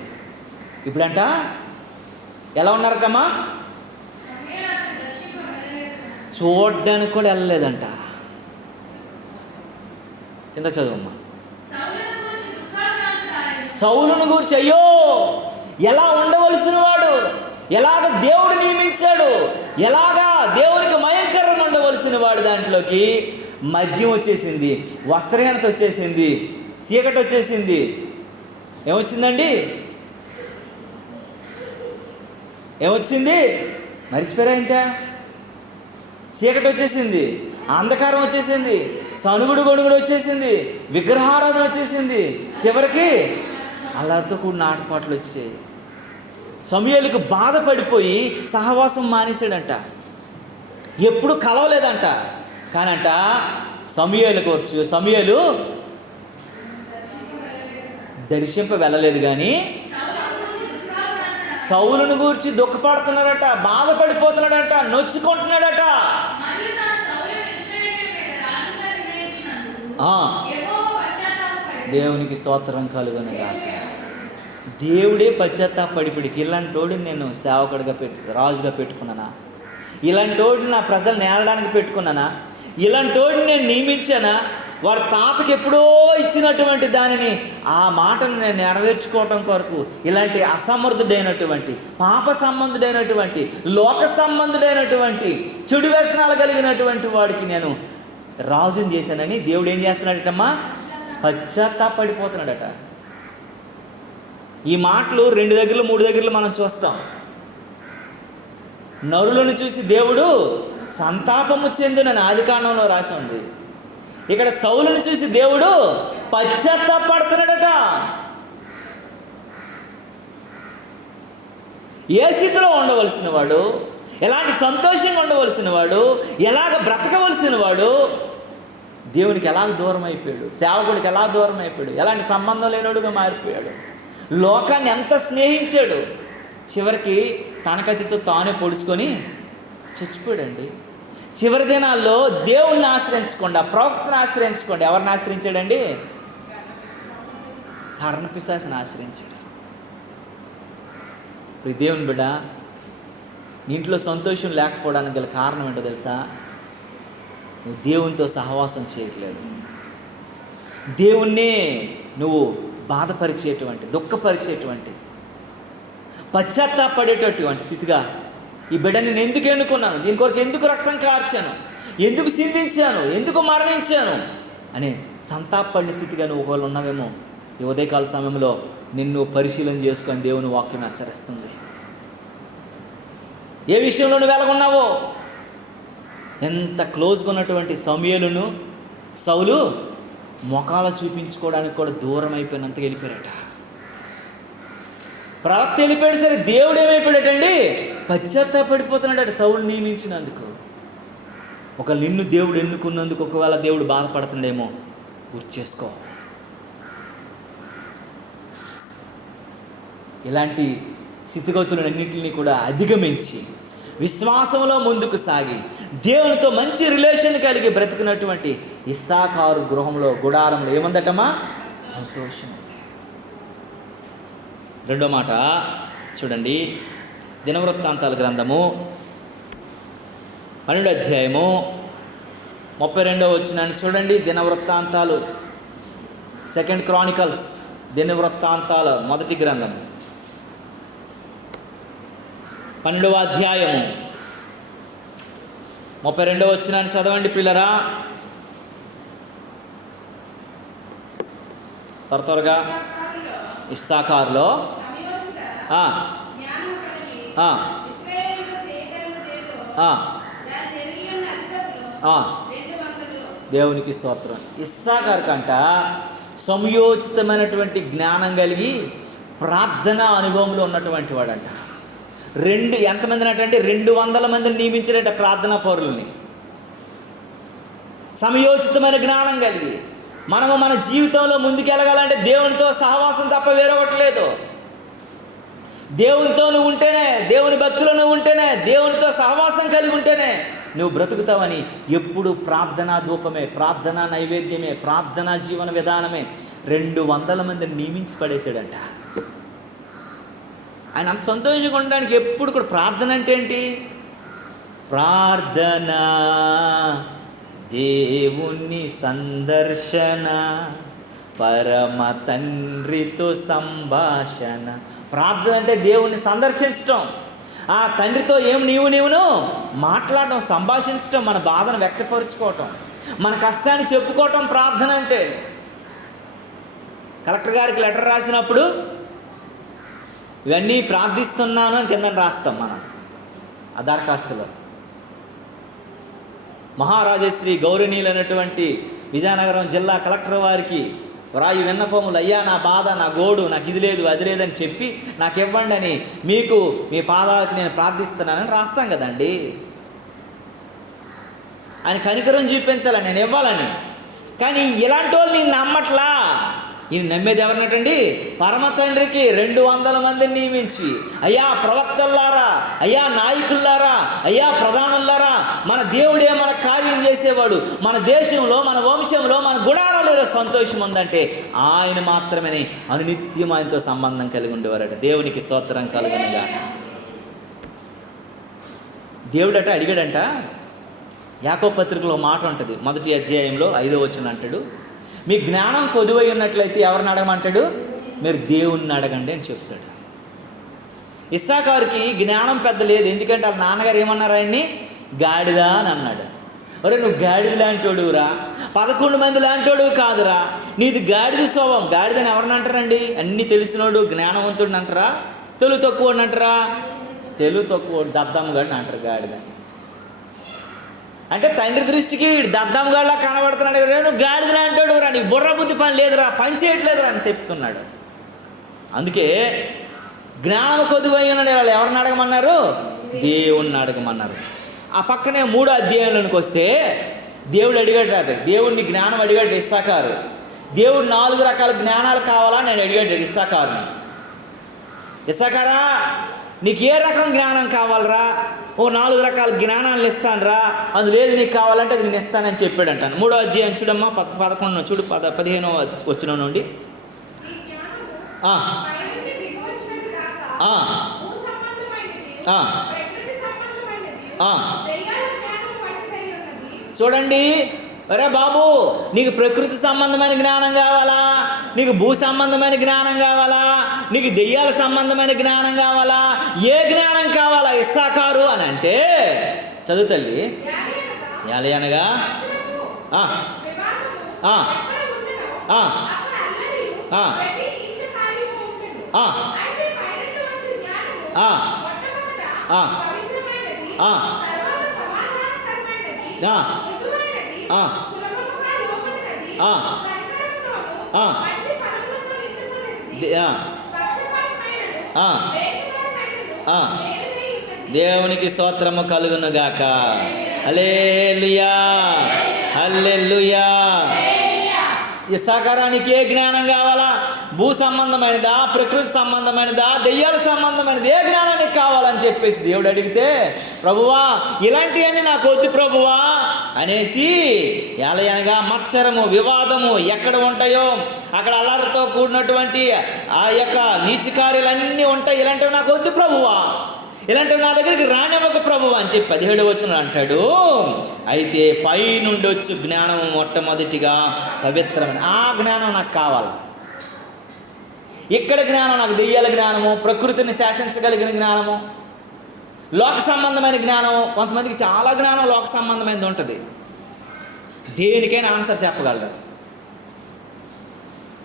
ఇప్పుడంట ఎలా ఉన్నారటమ్మా? చూడ్డానికి కూడా వెళ్ళలేదంట. కింద చదువమ్మా. సౌలును గూర్చి అయ్యో ఎలా ఉండవలసిన వాడు, ఎలాగ దేవుడు నియమించాడు, ఎలాగా దేవునికి భయంకరంగా ఉండవలసిన వాడు, దాంట్లోకి మద్యం వచ్చేసింది, వస్త్రహీనత వచ్చేసింది, చీకటి వచ్చేసింది. ఏమొచ్చిందండి? ఏమొచ్చింది? మరిచిపోయారంట. చీకటి వచ్చేసింది, అంధకారం వచ్చేసింది, సనుగుడు గొడుగుడు వచ్చేసింది, విగ్రహారాధన వచ్చేసింది, చివరికి అల్లరితో కూడిన ఆటపాటలు వచ్చాయి. సమూయేలుకు బాధపడిపోయి సహవాసం మానేశాడంట. ఎప్పుడు కలవలేదంట. కానంట సమూయేలు దర్శింప వెళ్ళలేదు. కానీ సౌలును గూర్చి దుఃఖపడుతున్నాడట, బాధపడిపోతున్నాడట, నొచ్చుకుంటున్నాడట. దేవునికి స్తోత్రం కలుగునుగాక. దేవుడే పశ్చాత్తాపడిపిడికి ఇలాంటోడిని నేను సేవకుడిగా రాజుగా పెట్టుకున్నానా? ఇలాంటోడిని నా ప్రజలు నేలడానికి పెట్టుకున్నానా? ఇలాంటోడిని నేను నియమించానా? వారి తాతకి ఎప్పుడో ఇచ్చినటువంటి దానిని, ఆ మాటను నేను నెరవేర్చుకోవటం కొరకు ఇలాంటి అసమర్థుడైనటువంటి, పాప సంబంధుడైనటువంటి, లోక సంబంధుడైనటువంటి, చెడు వ్యసనాలు కలిగినటువంటి వాడికి నేను రాజుని చేశానని దేవుడు ఏం చేస్తున్నాడటమ్మా? పశ్చాత్తాపడిపోతున్నాడట. ఈ మాటలు 2 దగ్గరలు 3 దగ్గరలు మనం చూస్తాం. నరులను చూసి దేవుడు సంతాపము చెందునని ఆదికాండంలో రాసి ఉంది. ఇక్కడ సౌలును చూసి దేవుడు పశ్చాత్తాపడుతున్నాడట. ఏ స్థితిలో ఉండవలసిన వాడు, ఎలాంటి సంతోషంగా ఉండవలసిన వాడు, ఎలాగ బ్రతకవలసిన వాడు దేవునికి ఎలా దూరం అయిపోయాడు, సేవకుడికి ఎలా దూరం అయిపోయాడు, ఎలాంటి సంబంధం లేనివాడుగా మారిపోయాడు, లోకాన్ని ఎంత స్నేహించాడు, చివరికి తనకతితో తానే పొడుచుకొని చచ్చిపోయాడండి. చివరి దినాల్లో దేవుణ్ణి ఆశ్రయించకుండా, ప్రవక్తను ఆశ్రయించకుండా ఎవరిని ఆశ్రయించాడండి? కర్ణపిశాచిని ఆశ్రయించాడు. ఇప్పుడు దేవుని బిడ్డ, నీ ఇంట్లో సంతోషం లేకపోవడానికి గల కారణం ఏంటో తెలుసా? నువ్వు దేవునితో సహవాసం చేయట్లేదు. దేవుణ్ణే నువ్వు బాధపరిచేటువంటి, దుఃఖపరిచేటువంటి, పశ్చాత్తాపడేటటువంటి స్థితిగా ఈ బిడ్డని నేను ఎందుకు ఎన్నుకున్నాను, దీని కొరకు ఎందుకు రక్తం కార్చాను, ఎందుకు చిందించాను, ఎందుకు మరణించాను అని సంతాపడిన స్థితిగా నువ్వు ఒకవేళ ఉన్నావేమో. ఈ ఉదయకాల సమయంలో నిన్ను పరిశీలన చేసుకొని దేవుని వాక్యం హెచ్చరిస్తుంది. ఏ విషయంలో నువ్వు వెలగొన్నావో, ఎంత క్లోజ్గా ఉన్నటువంటి సమూయేలును సౌలు మొఖాలు చూపించుకోవడానికి కూడా దూరం అయిపోయినంతగా వెళ్ళిపోయారట. ప్రవక్త వెళ్ళిపోయాడు సరే, దేవుడు ఏమైపోయాడటండి? పశ్చాత్తాపడిపోతున్నాడట సౌలు నియమించినందుకు. ఒక నిన్ను దేవుడు ఎన్నుకున్నందుకు ఒకవేళ దేవుడు బాధపడుతుండేమో గుర్తు చేసుకో. ఇలాంటి స్థితిగతులన్నింటినీ కూడా అధిగమించి విశ్వాసంలో ముందుకు సాగి దేవునితో మంచి రిలేషన్ కలిగి బ్రతికినటువంటి ఇస్సాకారు గృహంలో, గుడారంలో ఏముందటమ్మా? సంతోషం. రెండో మాట చూడండి, దినవృత్తాంతాల గ్రంథము 12వ అధ్యాయము 32వ వచనాన్ని చూడండి. దినవృత్తాంతాలు, 2 క్రానికల్స్, దినవృత్తాంతాల మొదటి గ్రంథం 12వ అధ్యాయము 32వ వచనాన్ని చదవండి పిల్లరా, త్వరగా. ఇస్సాకారులో దేవునికి స్తోత్రం. ఇస్సాకారు కంట సంయోచితమైనటువంటి జ్ఞానం కలిగి ప్రార్థన అనుభవంలో ఉన్నటువంటి వాడంట. ఎంతమందిని అంటే 200 మందిని నియమించాడంట ప్రార్థనా పౌరుల్ని. సమయోచితమైన జ్ఞానం కలిగి మనము మన జీవితంలో ముందుకెళ్ళగాలంటే దేవునితో సహవాసం తప్ప వేరొకటి లేదు. దేవునితో నువ్వు ఉంటేనే, దేవుని భక్తిలో నువ్వు ఉంటేనే, దేవునితో సహవాసం కలిగి ఉంటేనే నువ్వు బ్రతుకుతావని ఎప్పుడు ప్రార్థనా ధూపమే, ప్రార్థనా నైవేద్యమే, ప్రార్థనా జీవన విధానమే 200 మందిని నియమించి పడేశాడంట. ఆయన అంత సంతోషంగా ఉండడానికి ఎప్పుడు కూడా ప్రార్థన అంటే ఏంటి? ప్రార్థన, దేవుని సందర్శన, పరమ తండ్రితో సంభాషణ. ప్రార్థన అంటే దేవుణ్ణి సందర్శించటం, ఆ తండ్రితో నీవును మాట్లాడటం, సంభాషించటం, మన బాధను వ్యక్తపరుచుకోవటం, మన కష్టాన్ని చెప్పుకోవటం ప్రార్థన అంటే. కలెక్టర్ గారికి లెటర్ రాసినప్పుడు ఇవన్నీ ప్రార్థిస్తున్నాను అని కింద రాస్తాం మనం ఆ దరఖాస్తులో. మహారాజశ్రీ గౌరవనీయులైనటువంటి విజయనగరం జిల్లా కలెక్టర్ వారికి వ్రాయి విన్నపములు, అయ్యా నా బాధ, నా గోడు, నాకు ఇది లేదు అది లేదని చెప్పి నాకు ఇవ్వండి అని మీకు మీ పాదాలకు నేను ప్రార్థిస్తున్నానని రాస్తాం కదండి. ఆయన కనికరం చూపించాలని, నేను ఇవ్వాలని. కానీ ఇలాంటి వాళ్ళు నేను నమ్మట్లా. ఈయన నమ్మేది ఎవరినటండి? పరమ తండ్రికి 200 మందిని నియమించి, అయ్యా ప్రవక్తల్లారా, అయ్యా నాయకుల్లారా, అయ్యా ప్రధానులారా, మన దేవుడే మన కార్యం చేసేవాడు, మన దేశంలో, మన వంశంలో, మన గుడారాలలో సంతోషం ఉందంటే ఆయన మాత్రమే అనునిత్యం ఆయనతో సంబంధం కలిగి ఉండేవారట. దేవునికి స్తోత్రం కలుగునుగా. దేవుడట అడిగాడంట, యాకోబు పత్రికలో మాట ఉంటుంది, 1వ అధ్యాయంలో 5వ వచనం అంటాడు, మీ జ్ఞానం కొదువై ఉన్నట్లయితే ఎవరిని అడగమంటాడు? మీరు దేవుణ్ణి అడగండి అని చెప్తాడు. ఇస్సాకారుకి జ్ఞానం పెద్ద లేదు, ఎందుకంటే వాళ్ళ నాన్నగారు ఏమన్నారు? ఆయన్ని గాడిదా అని అన్నాడు. ఒరే నువ్వు గాడిద లాంటోడురా, 11 మంది లాంటోడు కాదురా, నీది గాడిద స్వభావం. గాడిదని ఎవరిని అంటారండి? అన్నీ తెలిసినోడు జ్ఞానవంతుడిని అంటారా? తెలుగు తక్కువని అంటారా? తెలుగు తక్కువ దద్దమ్మగాడిని అంటారు గాడిద అంటే. తండ్రి దృష్టికి దద్దమ్మగాడిలా కనబడుతున్నాడు. నువ్వు గాడిదలా అంటాడు రా, నీకు బుర్ర బుద్ధి పని లేదురా, పని చేయట్లేదురా అని చెప్తున్నాడు. అందుకే జ్ఞానం కొద్దువై ఉన్నాడు. వాళ్ళు ఎవరిని అడగమన్నారు? దేవుణ్ణి అడగమన్నారు. ఆ పక్కనే 3వ అధ్యాయంలోనికి వస్తే దేవుడు అడిగాడు రాదు, దేవుడిని జ్ఞానం అడిగాడు ఇస్సాకారు. దేవుడు 4 రకాల జ్ఞానాలు కావాలా నేను అడిగాడు ఇస్సాకారుని. ఇస్సాకారా నీకు ఏ రకం జ్ఞానం కావాలరా? 4 రకాల జ్ఞానాలు ఇస్తాను రా, అది లేదు నీకు కావాలంటే అది నేను ఇస్తానని చెప్పాడు అంటాను. 3వ అధ్యాయం చూడమ్మా, 11 చూడు, 15వ వచనం నుండి. చూడండి, అరే బాబు నీకు ప్రకృతి సంబంధమైన జ్ఞానం కావాలా? నీకు భూ సంబంధమైన జ్ఞానం కావాలా? నీకు దెయ్యాల సంబంధమైన జ్ఞానం కావాలా? ఏ జ్ఞానం కావాలా ఇస్సాకారు అని అంటే, చదువు తల్లి. అనగా దేవునికి స్తోత్రము కలుగునుగాక. హల్లెలూయా, హల్లెలూయా. ఇస్సాకారానికి ఏ జ్ఞానం కావాలా? భూ సంబంధమైనదా, ప్రకృతి సంబంధమైనదా, దెయ్యాల సంబంధమైనది, ఏ జ్ఞానానికి కావాలని చెప్పేసి దేవుడు అడిగితే, ప్రభువా ఇలాంటివన్నీ నాకు వద్దు ప్రభువా అనేసి, అనగా మత్సరము, వివాదము ఎక్కడ ఉంటాయో అక్కడ అల్లరితో కూడినటువంటి ఆ యొక్క నీచ కార్యాలన్నీ ఉంటాయి, ఇలాంటివి నాకు వద్దు ప్రభువా, ఇలాంటివి నా దగ్గరికి రానివ్వక ప్రభువా అని చెప్పి 17వ వచనం అంటాడు. అయితే పై నుండి వచ్చు జ్ఞానం మొట్టమొదటిగా పవిత్రమైన ఆ జ్ఞానం నాకు కావాలి. ఇక్కడ జ్ఞానం నాకు దెయ్యాల జ్ఞానము, ప్రకృతిని శాసించగలిగిన జ్ఞానము, లోక సంబంధమైన జ్ఞానం, కొంతమందికి చాలా జ్ఞానం లోక సంబంధమైనది ఉంటుంది. దేనికైనా ఆన్సర్ చెప్పగలరు.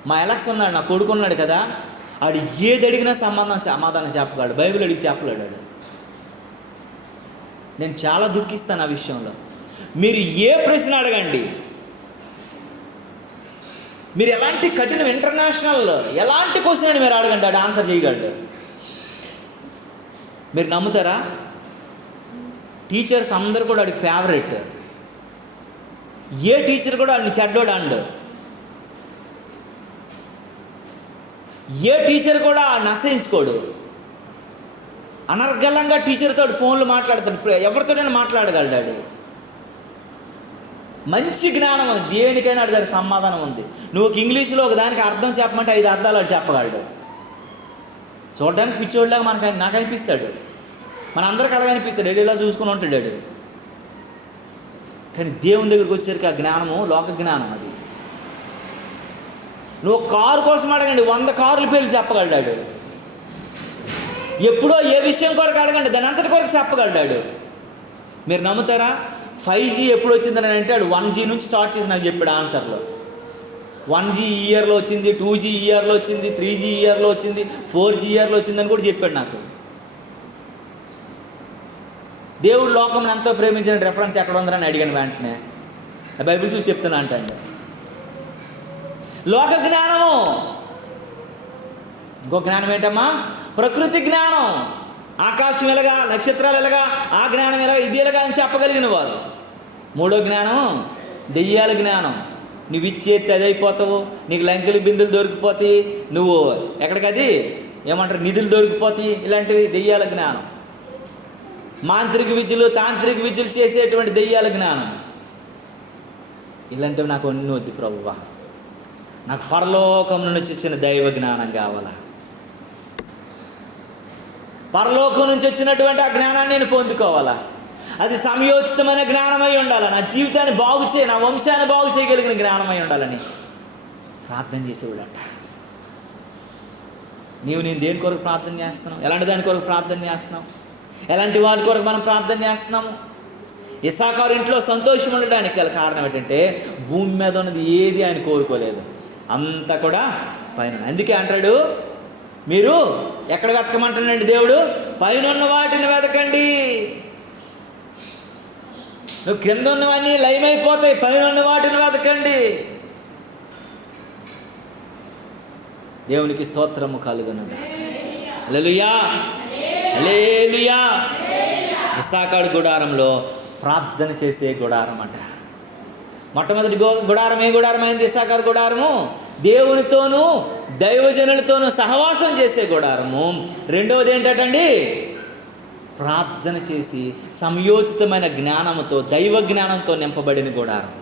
మా ఎలక్స్ ఉన్నాడు, నా కొడుకు ఉన్నాడు కదా, ఆడు ఏది అడిగినా సమాధానం చెప్పగలడు. బైబిల్ అడిగి చెప్పలేడు ఆడు. నేను చాలా దుఃఖిస్తాను ఆ విషయంలో. మీరు ఏ ప్రశ్న అడగండి, మీరు ఎలాంటి కఠిన ఇంటర్నేషనల్ ఎలాంటి క్వశ్చన్ అని మీరు అడగండి, ఆడు ఆన్సర్ చేయగలడు. మీరు నమ్ముతారా? టీచర్స్ అందరు కూడా వాడికి ఫేవరెట్. ఏ టీచర్ కూడా వాడిని చెడ్డోడు అండు. ఏ టీచర్ కూడా నశించుకోడు. అనర్గళంగా టీచర్తో ఫోన్లు మాట్లాడతాడు, ఎవరితోనైనా మాట్లాడగలడాడు. మంచి జ్ఞానం ఉంది, దేనికైనా అడి దానికి సమాధానం ఉంది. నువ్వు ఇంగ్లీష్లో ఒక దానికి అర్థం చెప్పమంటే 5 అర్థాలు అడు చెప్పగలడు. చూడడానికి పిచ్చోడిలాగా నాకు అనిపిస్తాడు, మన అందరికి అలాగే అనిపిస్తాడు, ఇలా చూసుకుని ఉంటాడు. కానీ దేవుని దగ్గరికి వచ్చేసరికి ఆ జ్ఞానము లోక జ్ఞానం. అది నువ్వు కారు కోసం అడగండి, 100 కార్ల పేర్లు చెప్పగలడాడు. ఎప్పుడో ఏ విషయం కొరకు అడగండి, దాని అంతటి కొరకు చెప్పగలడాడు. మీరు నమ్ముతారా? 5G ఎప్పుడు వచ్చిందని అంటే వాడు 1G నుంచి స్టార్ట్ చేసి నాకు చెప్పాడు ఆన్సర్లో. 1G ఈ ఇయర్లో వచ్చింది, 2G ఈ ఇయర్లో వచ్చింది, 3G ఈ ఇయర్లో వచ్చింది, 4G ఈ ఇయర్లో వచ్చిందని కూడా చెప్పాడు నాకు. దేవుడు లోకం ఎంతో ప్రేమించిన రెఫరెన్స్ ఎక్కడ ఉందని అడిగాను. వెంటనే బైబిల్ చూసి చెప్తున్నా అంటండి. లోక జ్ఞానము. ఇంకో జ్ఞానం ఏంటమ్మా? ప్రకృతి జ్ఞానం. ఆకాశం ఎలాగా, నక్షత్రాలు ఎలాగా, ఆ జ్ఞానం ఎలాగా, ఇది ఎలాగా అని చెప్పగలిగిన వారు. 3వ జ్ఞానం దెయ్యాల జ్ఞానం. నువ్వు ఇచ్చేస్తే అది అయిపోతావు, నీకు లంకెలు బిందులు దొరికిపోతాయి, నువ్వు ఎక్కడికది ఏమంటారు నిధులు దొరికిపోతాయి, ఇలాంటివి దెయ్యాల జ్ఞానం. మాంత్రిక విద్యలు, తాంత్రిక విద్యలు చేసేటువంటి దెయ్యాల జ్ఞానం. ఇలాంటివి నాకు అన్నీ వద్దు ప్రభువా, నాకు పరలోకం నుంచి వచ్చిన దైవ జ్ఞానం కావాలా. పరలోకం నుంచి వచ్చినటువంటి ఆ జ్ఞానాన్ని నేను పొందుకోవాలా. అది సమయోచితమైన జ్ఞానమై ఉండాలి. నా జీవితాన్ని బాగు చేయి, నా వంశాన్ని బాగు చేయగలిగిన జ్ఞానమై ఉండాలని ప్రార్థన చేసేవాళ్ళంట. నేను దేని కొరకు ప్రార్థన చేస్తున్నావు? ఎలాంటి దాని కొరకు ప్రార్థన చేస్తున్నావు? ఎలాంటి వాటి కొరకు మనం ప్రార్థన చేస్తున్నాము? ఇస్సాకారు ఇంట్లో సంతోషం ఉండడానికి గల కారణం ఏంటంటే భూమి మీద ఉన్నది ఏది ఆయన కోరుకోలేదు, అంతా కూడా పైన. అందుకే అంటాడు, మీరు ఎక్కడ వెతకమంటానండి దేవుడు? పైన ఉన్న వాటిని వెతకండి. నువ్వు కింద ఉన్నవన్నీ లయమైపోతాయి, పైన ఉన్న వాటిని వెతకండి. దేవునికి స్తోత్రము కలుగునుగాక. హల్లెలూయా, హల్లెలూయా. ఇస్సాకారు గుడారంలో ప్రార్థన చేసే గుడారం అంట. మొట్టమొదటి గుడారం ఏ గుడారం అయింది? ఇస్సాకారు గుడారము దేవునితోనూ దైవజనులతోనూ సహవాసం చేసే గుడారము. రెండవది ఏంటండి? ప్రార్థన చేసి సమయోచితమైన జ్ఞానంతో, దైవ జ్ఞానంతో నింపబడిన గుడారం.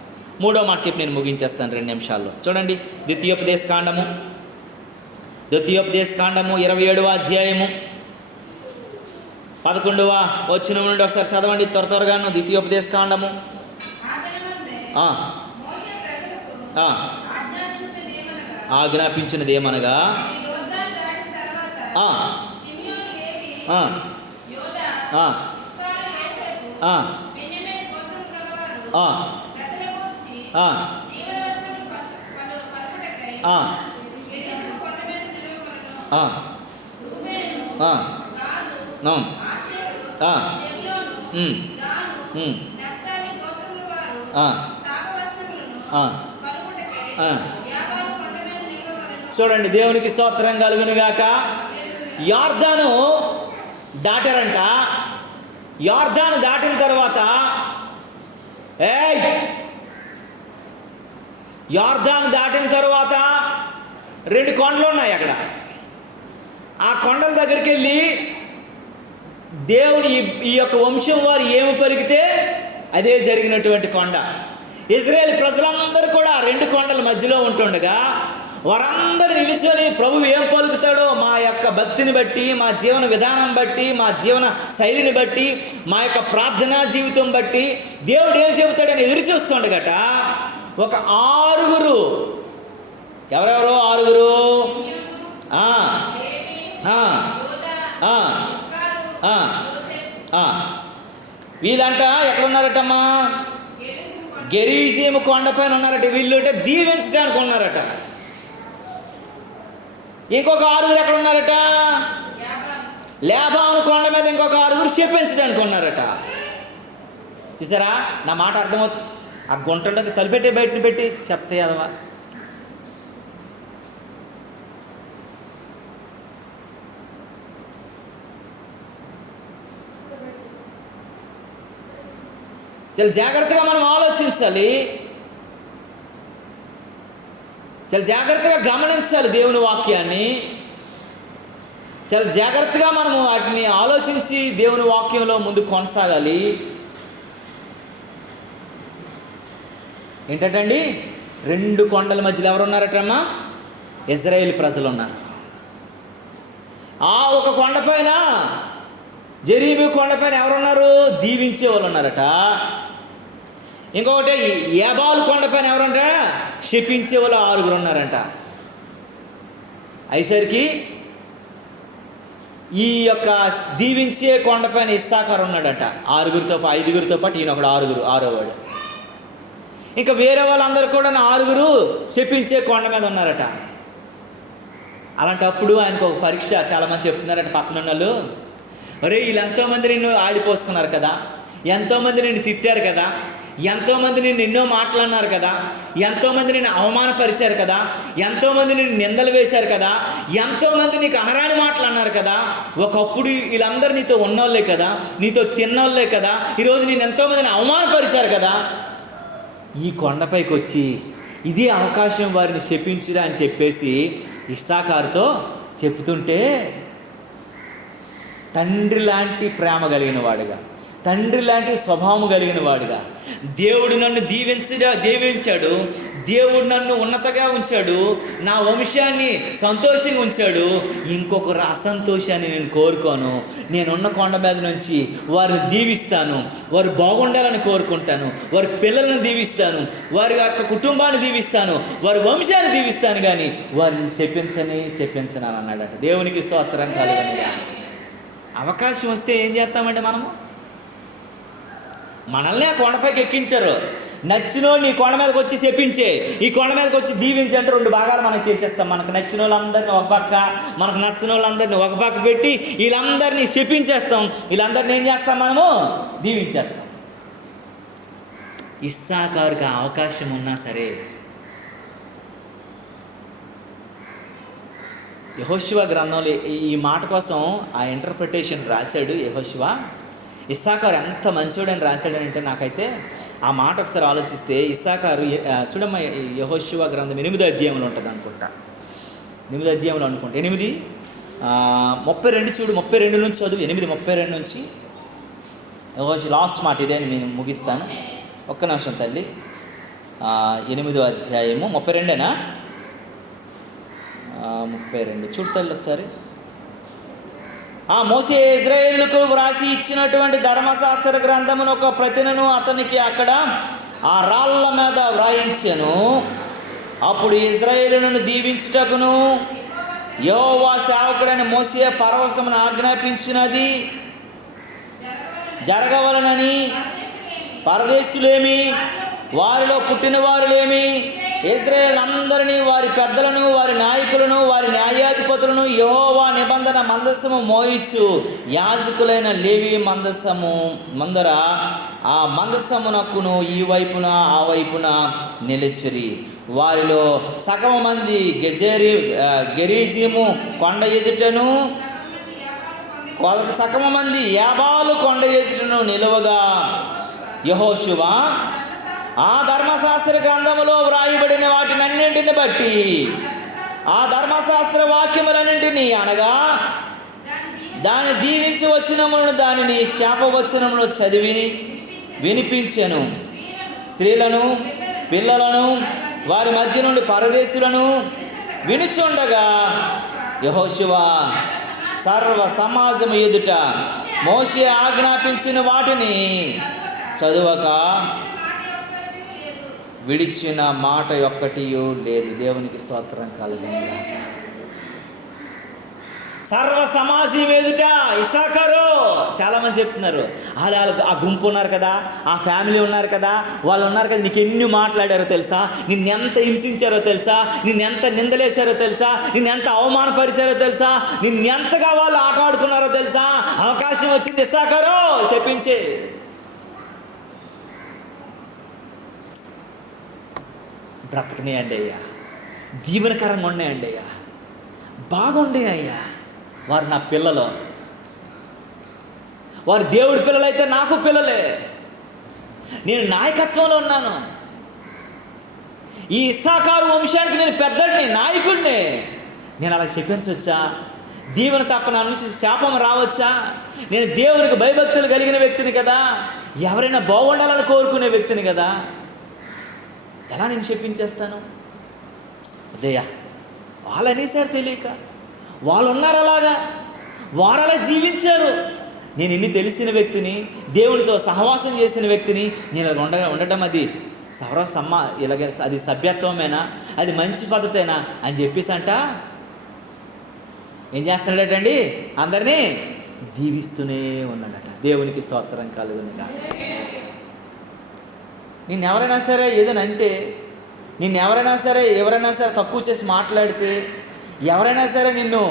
3వ మాట చెప్పి నేను ముగించేస్తాను 2 నిమిషాల్లో. చూడండి, ద్వితీయోపదేశ కాండము 27వ అధ్యాయము 11వ వచనం నుండి ఒకసారి చదవండి త్వరగాను. ద్వితీయోపదేశ కాండము ఆజ్ఞాపించినది ఏమనగా, చూడండి, దేవునికి స్తోత్రం కలుగునుగాక. యొర్దాను దాటారంట. యొర్దాను దాటిన తర్వాత యొర్దాను దాటిన తర్వాత 2 కొండలు ఉన్నాయి అక్కడ. ఆ కొండల దగ్గరికి వెళ్ళి దేవుడు ఈ యొక్క వంశం వారు ఏమి పలికితే అదే జరిగినటువంటి కొండ. ఇజ్రాయేల్ ప్రజలందరూ కూడా 2 కొండల మధ్యలో ఉంటుండగా వారందరూ నిలిచొని ప్రభువు ఏం పలుకుతాడో మా యొక్క భక్తిని బట్టి, మా జీవన విధానం బట్టి, మా జీవన శైలిని బట్టి, మా యొక్క ప్రార్థనా జీవితం బట్టి దేవుడు ఏం చెబుతాడని ఎదురు చూస్తుండగట ఒక 6 ఎవరెవరో 6 ఆ వీళ్ళంట ఎక్కడున్నారటమ్మా? గెరీజీము కొండపైన ఉన్నారట. వీళ్ళు అంటే దీవించడానికి ఉన్నారట. ఇంకొక 6 ఎక్కడ ఉన్నారట? లేబాను కొండ మీద ఇంకొక 6 శపించడానికి ఉన్నారట. చూసారా, నా మాట అర్థమవుతుంది? ఆ గుంటలోకి తలిపెట్టి బయటని పెట్టి చెప్తే అదవా. చాలా జాగ్రత్తగా మనం ఆలోచించాలి, చాలా జాగ్రత్తగా గమనించాలి దేవుని వాక్యాన్ని. చాలా జాగ్రత్తగా మనము వాటిని ఆలోచించి దేవుని వాక్యంలో ముందు కొనసాగాలి. ఏంటండి, 2 కొండల మధ్యలో ఎవరు ఉన్నారటమ్మా? ఇజ్రాయేల్ ప్రజలు ఉన్నారు. ఆ ఒక కొండపైన, జెరీబు కొండపైన ఎవరున్నారు? దీవించే వాళ్ళు ఉన్నారట. ఇంకొకటి ఏబాలు కొండపైన ఎవరంట? శపించే వాళ్ళు 6 ఉన్నారంట. అయ్యేసరికి ఈ యొక్క దీవించే కొండపైన ఇస్సాకారు ఉన్నాడట. 5గురితో పాటు ఈయన ఒకడు 6 వాడు. ఇంకా వేరే వాళ్ళందరూ కూడా 6 శపించే కొండ మీద ఉన్నారట. అలాంటప్పుడు ఆయనకు ఒక పరీక్ష. చాలామంది చెప్తున్నారట పక్కన వాళ్ళు, ఒరే వీళ్ళు ఎంతోమంది నిన్ను ఆడిపోసుకున్నారు కదా, ఎంతోమంది నిన్ను తిట్టారు కదా, ఎంతోమంది నిన్ను ఎన్నో మాట్లాడినారు కదా, ఎంతోమంది నిన్ను అవమానపరిచారు కదా, ఎంతోమంది నిన్ను నిందలు వేశారు కదా, ఎంతోమంది నీకు అనరాని మాట్లాడినారు కదా, ఒకప్పుడు వీళ్ళందరూ నీతో ఉన్నోళ్ళే కదా, నీతో తిన్నోళ్ళే కదా, ఈరోజు నేను ఎంతోమందిని అవమానపరిచారు కదా. ఈ కొండపైకి వచ్చి ఇదే అవకాశం వారిని శపించురా అని చెప్పేసి ఇస్సాకారుతో చెప్తుంటే, తండ్రి లాంటి ప్రేమ కలిగిన వాడుగా, తండ్రి లాంటి స్వభావం కలిగిన వాడుగా, దేవుడు నన్ను దీవించాడు, దేవుడు నన్ను ఉన్నతగా ఉంచాడు, నా వంశాన్ని సంతోషంగా ఉంచాడు, ఇంకొకరు అసంతోషాన్ని నేను కోరుకోను. నేనున్న కొండ మీద నుంచి వారిని దీవిస్తాను, వారు బాగుండాలని కోరుకుంటాను, వారి పిల్లలను దీవిస్తాను, వారి యొక్క కుటుంబాన్ని దీవిస్తాను, వారి వంశాన్ని దీవిస్తాను, కానీ వారిని శపించను అన్నాడట. దేవునికి స్తోత్రం కలుగునుగా. అవకాశం వస్తే ఏం చేస్తామంటే మనల్ని ఆ కొండపైకి ఎక్కించారు. నచ్చినోళ్ళు నీ కొండ మీదకి వచ్చి శపించే, ఈ కొండ మీదకి వచ్చి దీవించి అంటే 2 భాగాలు మనం చేసేస్తాం. మనకు నచ్చిన వాళ్ళందరినీ ఒక పక్క, మనకు నచ్చిన వాళ్ళందరినీ ఒక పక్క పెట్టి వీళ్ళందరినీ శపించేస్తాం. వీళ్ళందరినీ ఏం చేస్తాం? మనము దీవించేస్తాం. ఇస్సాకారుకి అవకాశం ఉన్నా సరే, యెహోషువ గ్రంథంలో ఈ మాట కోసం ఆ ఇంటర్ప్రిటేషన్ రాశాడు యెహోషువ. ఇస్సాకారు ఎంత మంచోడని రాశాడనంటే, నాకైతే ఆ మాట ఒకసారి ఆలోచిస్తే, ఇస్సాకారు చూడమ్మా, యెహోషువ గ్రంథం 8వ అధ్యాయంలో ఉంటుంది అనుకుంటా, 8వ అధ్యాయంలో అనుకుంటా, 8:32 చూడు, 32 నుంచి చదువు, 8:32 నుంచి. యెహోషువ లాస్ట్ మాట ఇదే అని నేను ముగిస్తాను. ఒక్క నిమిషం తల్లి. 8వ అధ్యాయము 32 32 చూడు తల్లి ఒకసారి. మోషే ఇజ్రాయేలుకు వ్రాసి ఇచ్చినటువంటి ధర్మశాస్త్ర గ్రంథమును ఒక ప్రతినను అతనికి అక్కడ ఆ రాళ్ళ మీద వ్రాయించెను. అప్పుడు ఇజ్రాయేలును దీవించుటకును యెహోవా సేవకుడైన మోషే పరవశమును ఆజ్ఞాపించినది జరగవలనని, పరదేశులేమి, వారిలో పుట్టిన వారులేమి, ఇశ్రాయేలు అందరినీ, వారి పెద్దలను, వారి నాయకులను, వారి న్యాయాధిపతులను యెహోవా నిబంధన మందసము మోయిచు యాజకులైన లేవి మందసము ముందర ఆ మందసమునకును ఈ వైపున ఆ వైపున నిలిచిరి. వారిలో సగం మంది గెరీజీము కొండ ఎదుటను, సగం మంది యాబాలు కొండ ఎదుటను నిలువగా యెహోషువ ఆ ధర్మశాస్త్ర గ్రంథములో వ్రాయబడిన వాటినన్నింటిని బట్టి, ఆ ధర్మశాస్త్ర వాక్యములన్నింటినీ అనగా దాన్ని దీవించి వచనములను, దానిని శాపవచనములు చదివి వినిపించెను. స్త్రీలను, పిల్లలను, వారి మధ్య నుండి పరదేశులను వినుచుండగా యెహోషువ సర్వ సమాజము ఎదుట మోషే ఆజ్ఞాపించిన వాటిని చదువక విడిచిన మాట ఒక్కటియూ లేదు. దేవునికి స్తోత్రం కలుగునుగాక. సర్వ సమాజం ఎదుట ఇస్సాకారు. చాలామంది చెప్తున్నారు వాళ్ళు ఆ గుంపు ఉన్నారు కదా, ఆ ఫ్యామిలీ ఉన్నారు కదా, వాళ్ళు ఉన్నారు కదా, నీకు ఎన్ని మాట్లాడారో తెలుసా, నిన్నెంత హింసించారో తెలుసా, నిన్నెంత నిందలేశారో తెలుసా, నిన్నెంత అవమానపరిచారో తెలుసా, నిన్నెంతగా వాళ్ళు ఆట ఆడుకున్నారో తెలుసా, అవకాశం వచ్చింది ఇస్సాకారు చెప్పించే. బ్రతకనేయండి అయ్యా, దీవెనకరంగా ఉన్నాయండి అయ్యా, బాగుండే అయ్యా, వారు నా పిల్లలు, వారు దేవుడి పిల్లలైతే నాకు పిల్లలే, నేను నాయకత్వంలో ఉన్నాను, ఈ ఇస్సాకారు వంశానికి నేను పెద్దడిని, నాయకుడిని. నేను అలా చెప్పించవచ్చా? దీవెన తప్ప నా నుంచి శాపం రావచ్చా? నేను దేవునికి భయభక్తులు కలిగిన వ్యక్తిని కదా, ఎవరైనా బాగుండాలని కోరుకునే వ్యక్తిని కదా, ఎలా నేను చెప్పించేస్తాను? అదేయా, వాళ్ళు అనేసారు తెలియక, వాళ్ళు ఉన్నారు అలాగా, వారు అలా జీవించారు. నేను ఇన్ని తెలిసిన వ్యక్తిని, దేవునితో సహవాసం చేసిన వ్యక్తిని, నేను ఇలా ఉండటం అది ఇలాగే అది సభ్యత్వమేనా, అది మంచి పద్ధతేనా అని చెప్పేసి ఏం చేస్తున్నాడటండి, అందరినీ దీవిస్తూనే ఉన్నాడట. దేవునికి స్తోత్రం కలుగునుగా. నిన్నెవరైనా సరే ఏదైనా అంటే, ఎవరైనా సరే తక్కువ చేసి మాట్లాడితే, ఎవరైనా సరే నిన్ను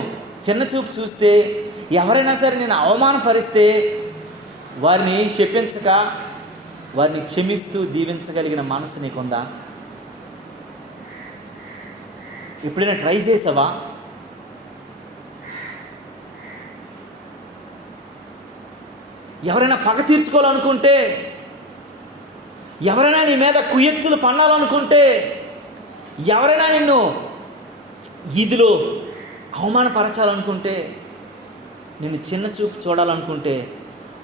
చిన్న చూపు చూస్తే, ఎవరైనా సరే నిన్ను అవమానపరిస్తే, వారిని శపించక వారిని క్షమిస్తూ దీవించగలిగిన మనసు నీకుందా? ఎప్పుడైనా ట్రై చేసావా? ఎవరైనా పగ తీర్చుకోవాలనుకుంటే, ఎవరైనా నీ మీద కుయుక్తులు పన్నాలనుకుంటే, ఎవరైనా నిన్ను ఇదిలో అవమానపరచాలనుకుంటే, నిన్ను చిన్న చూపు చూడాలనుకుంటే,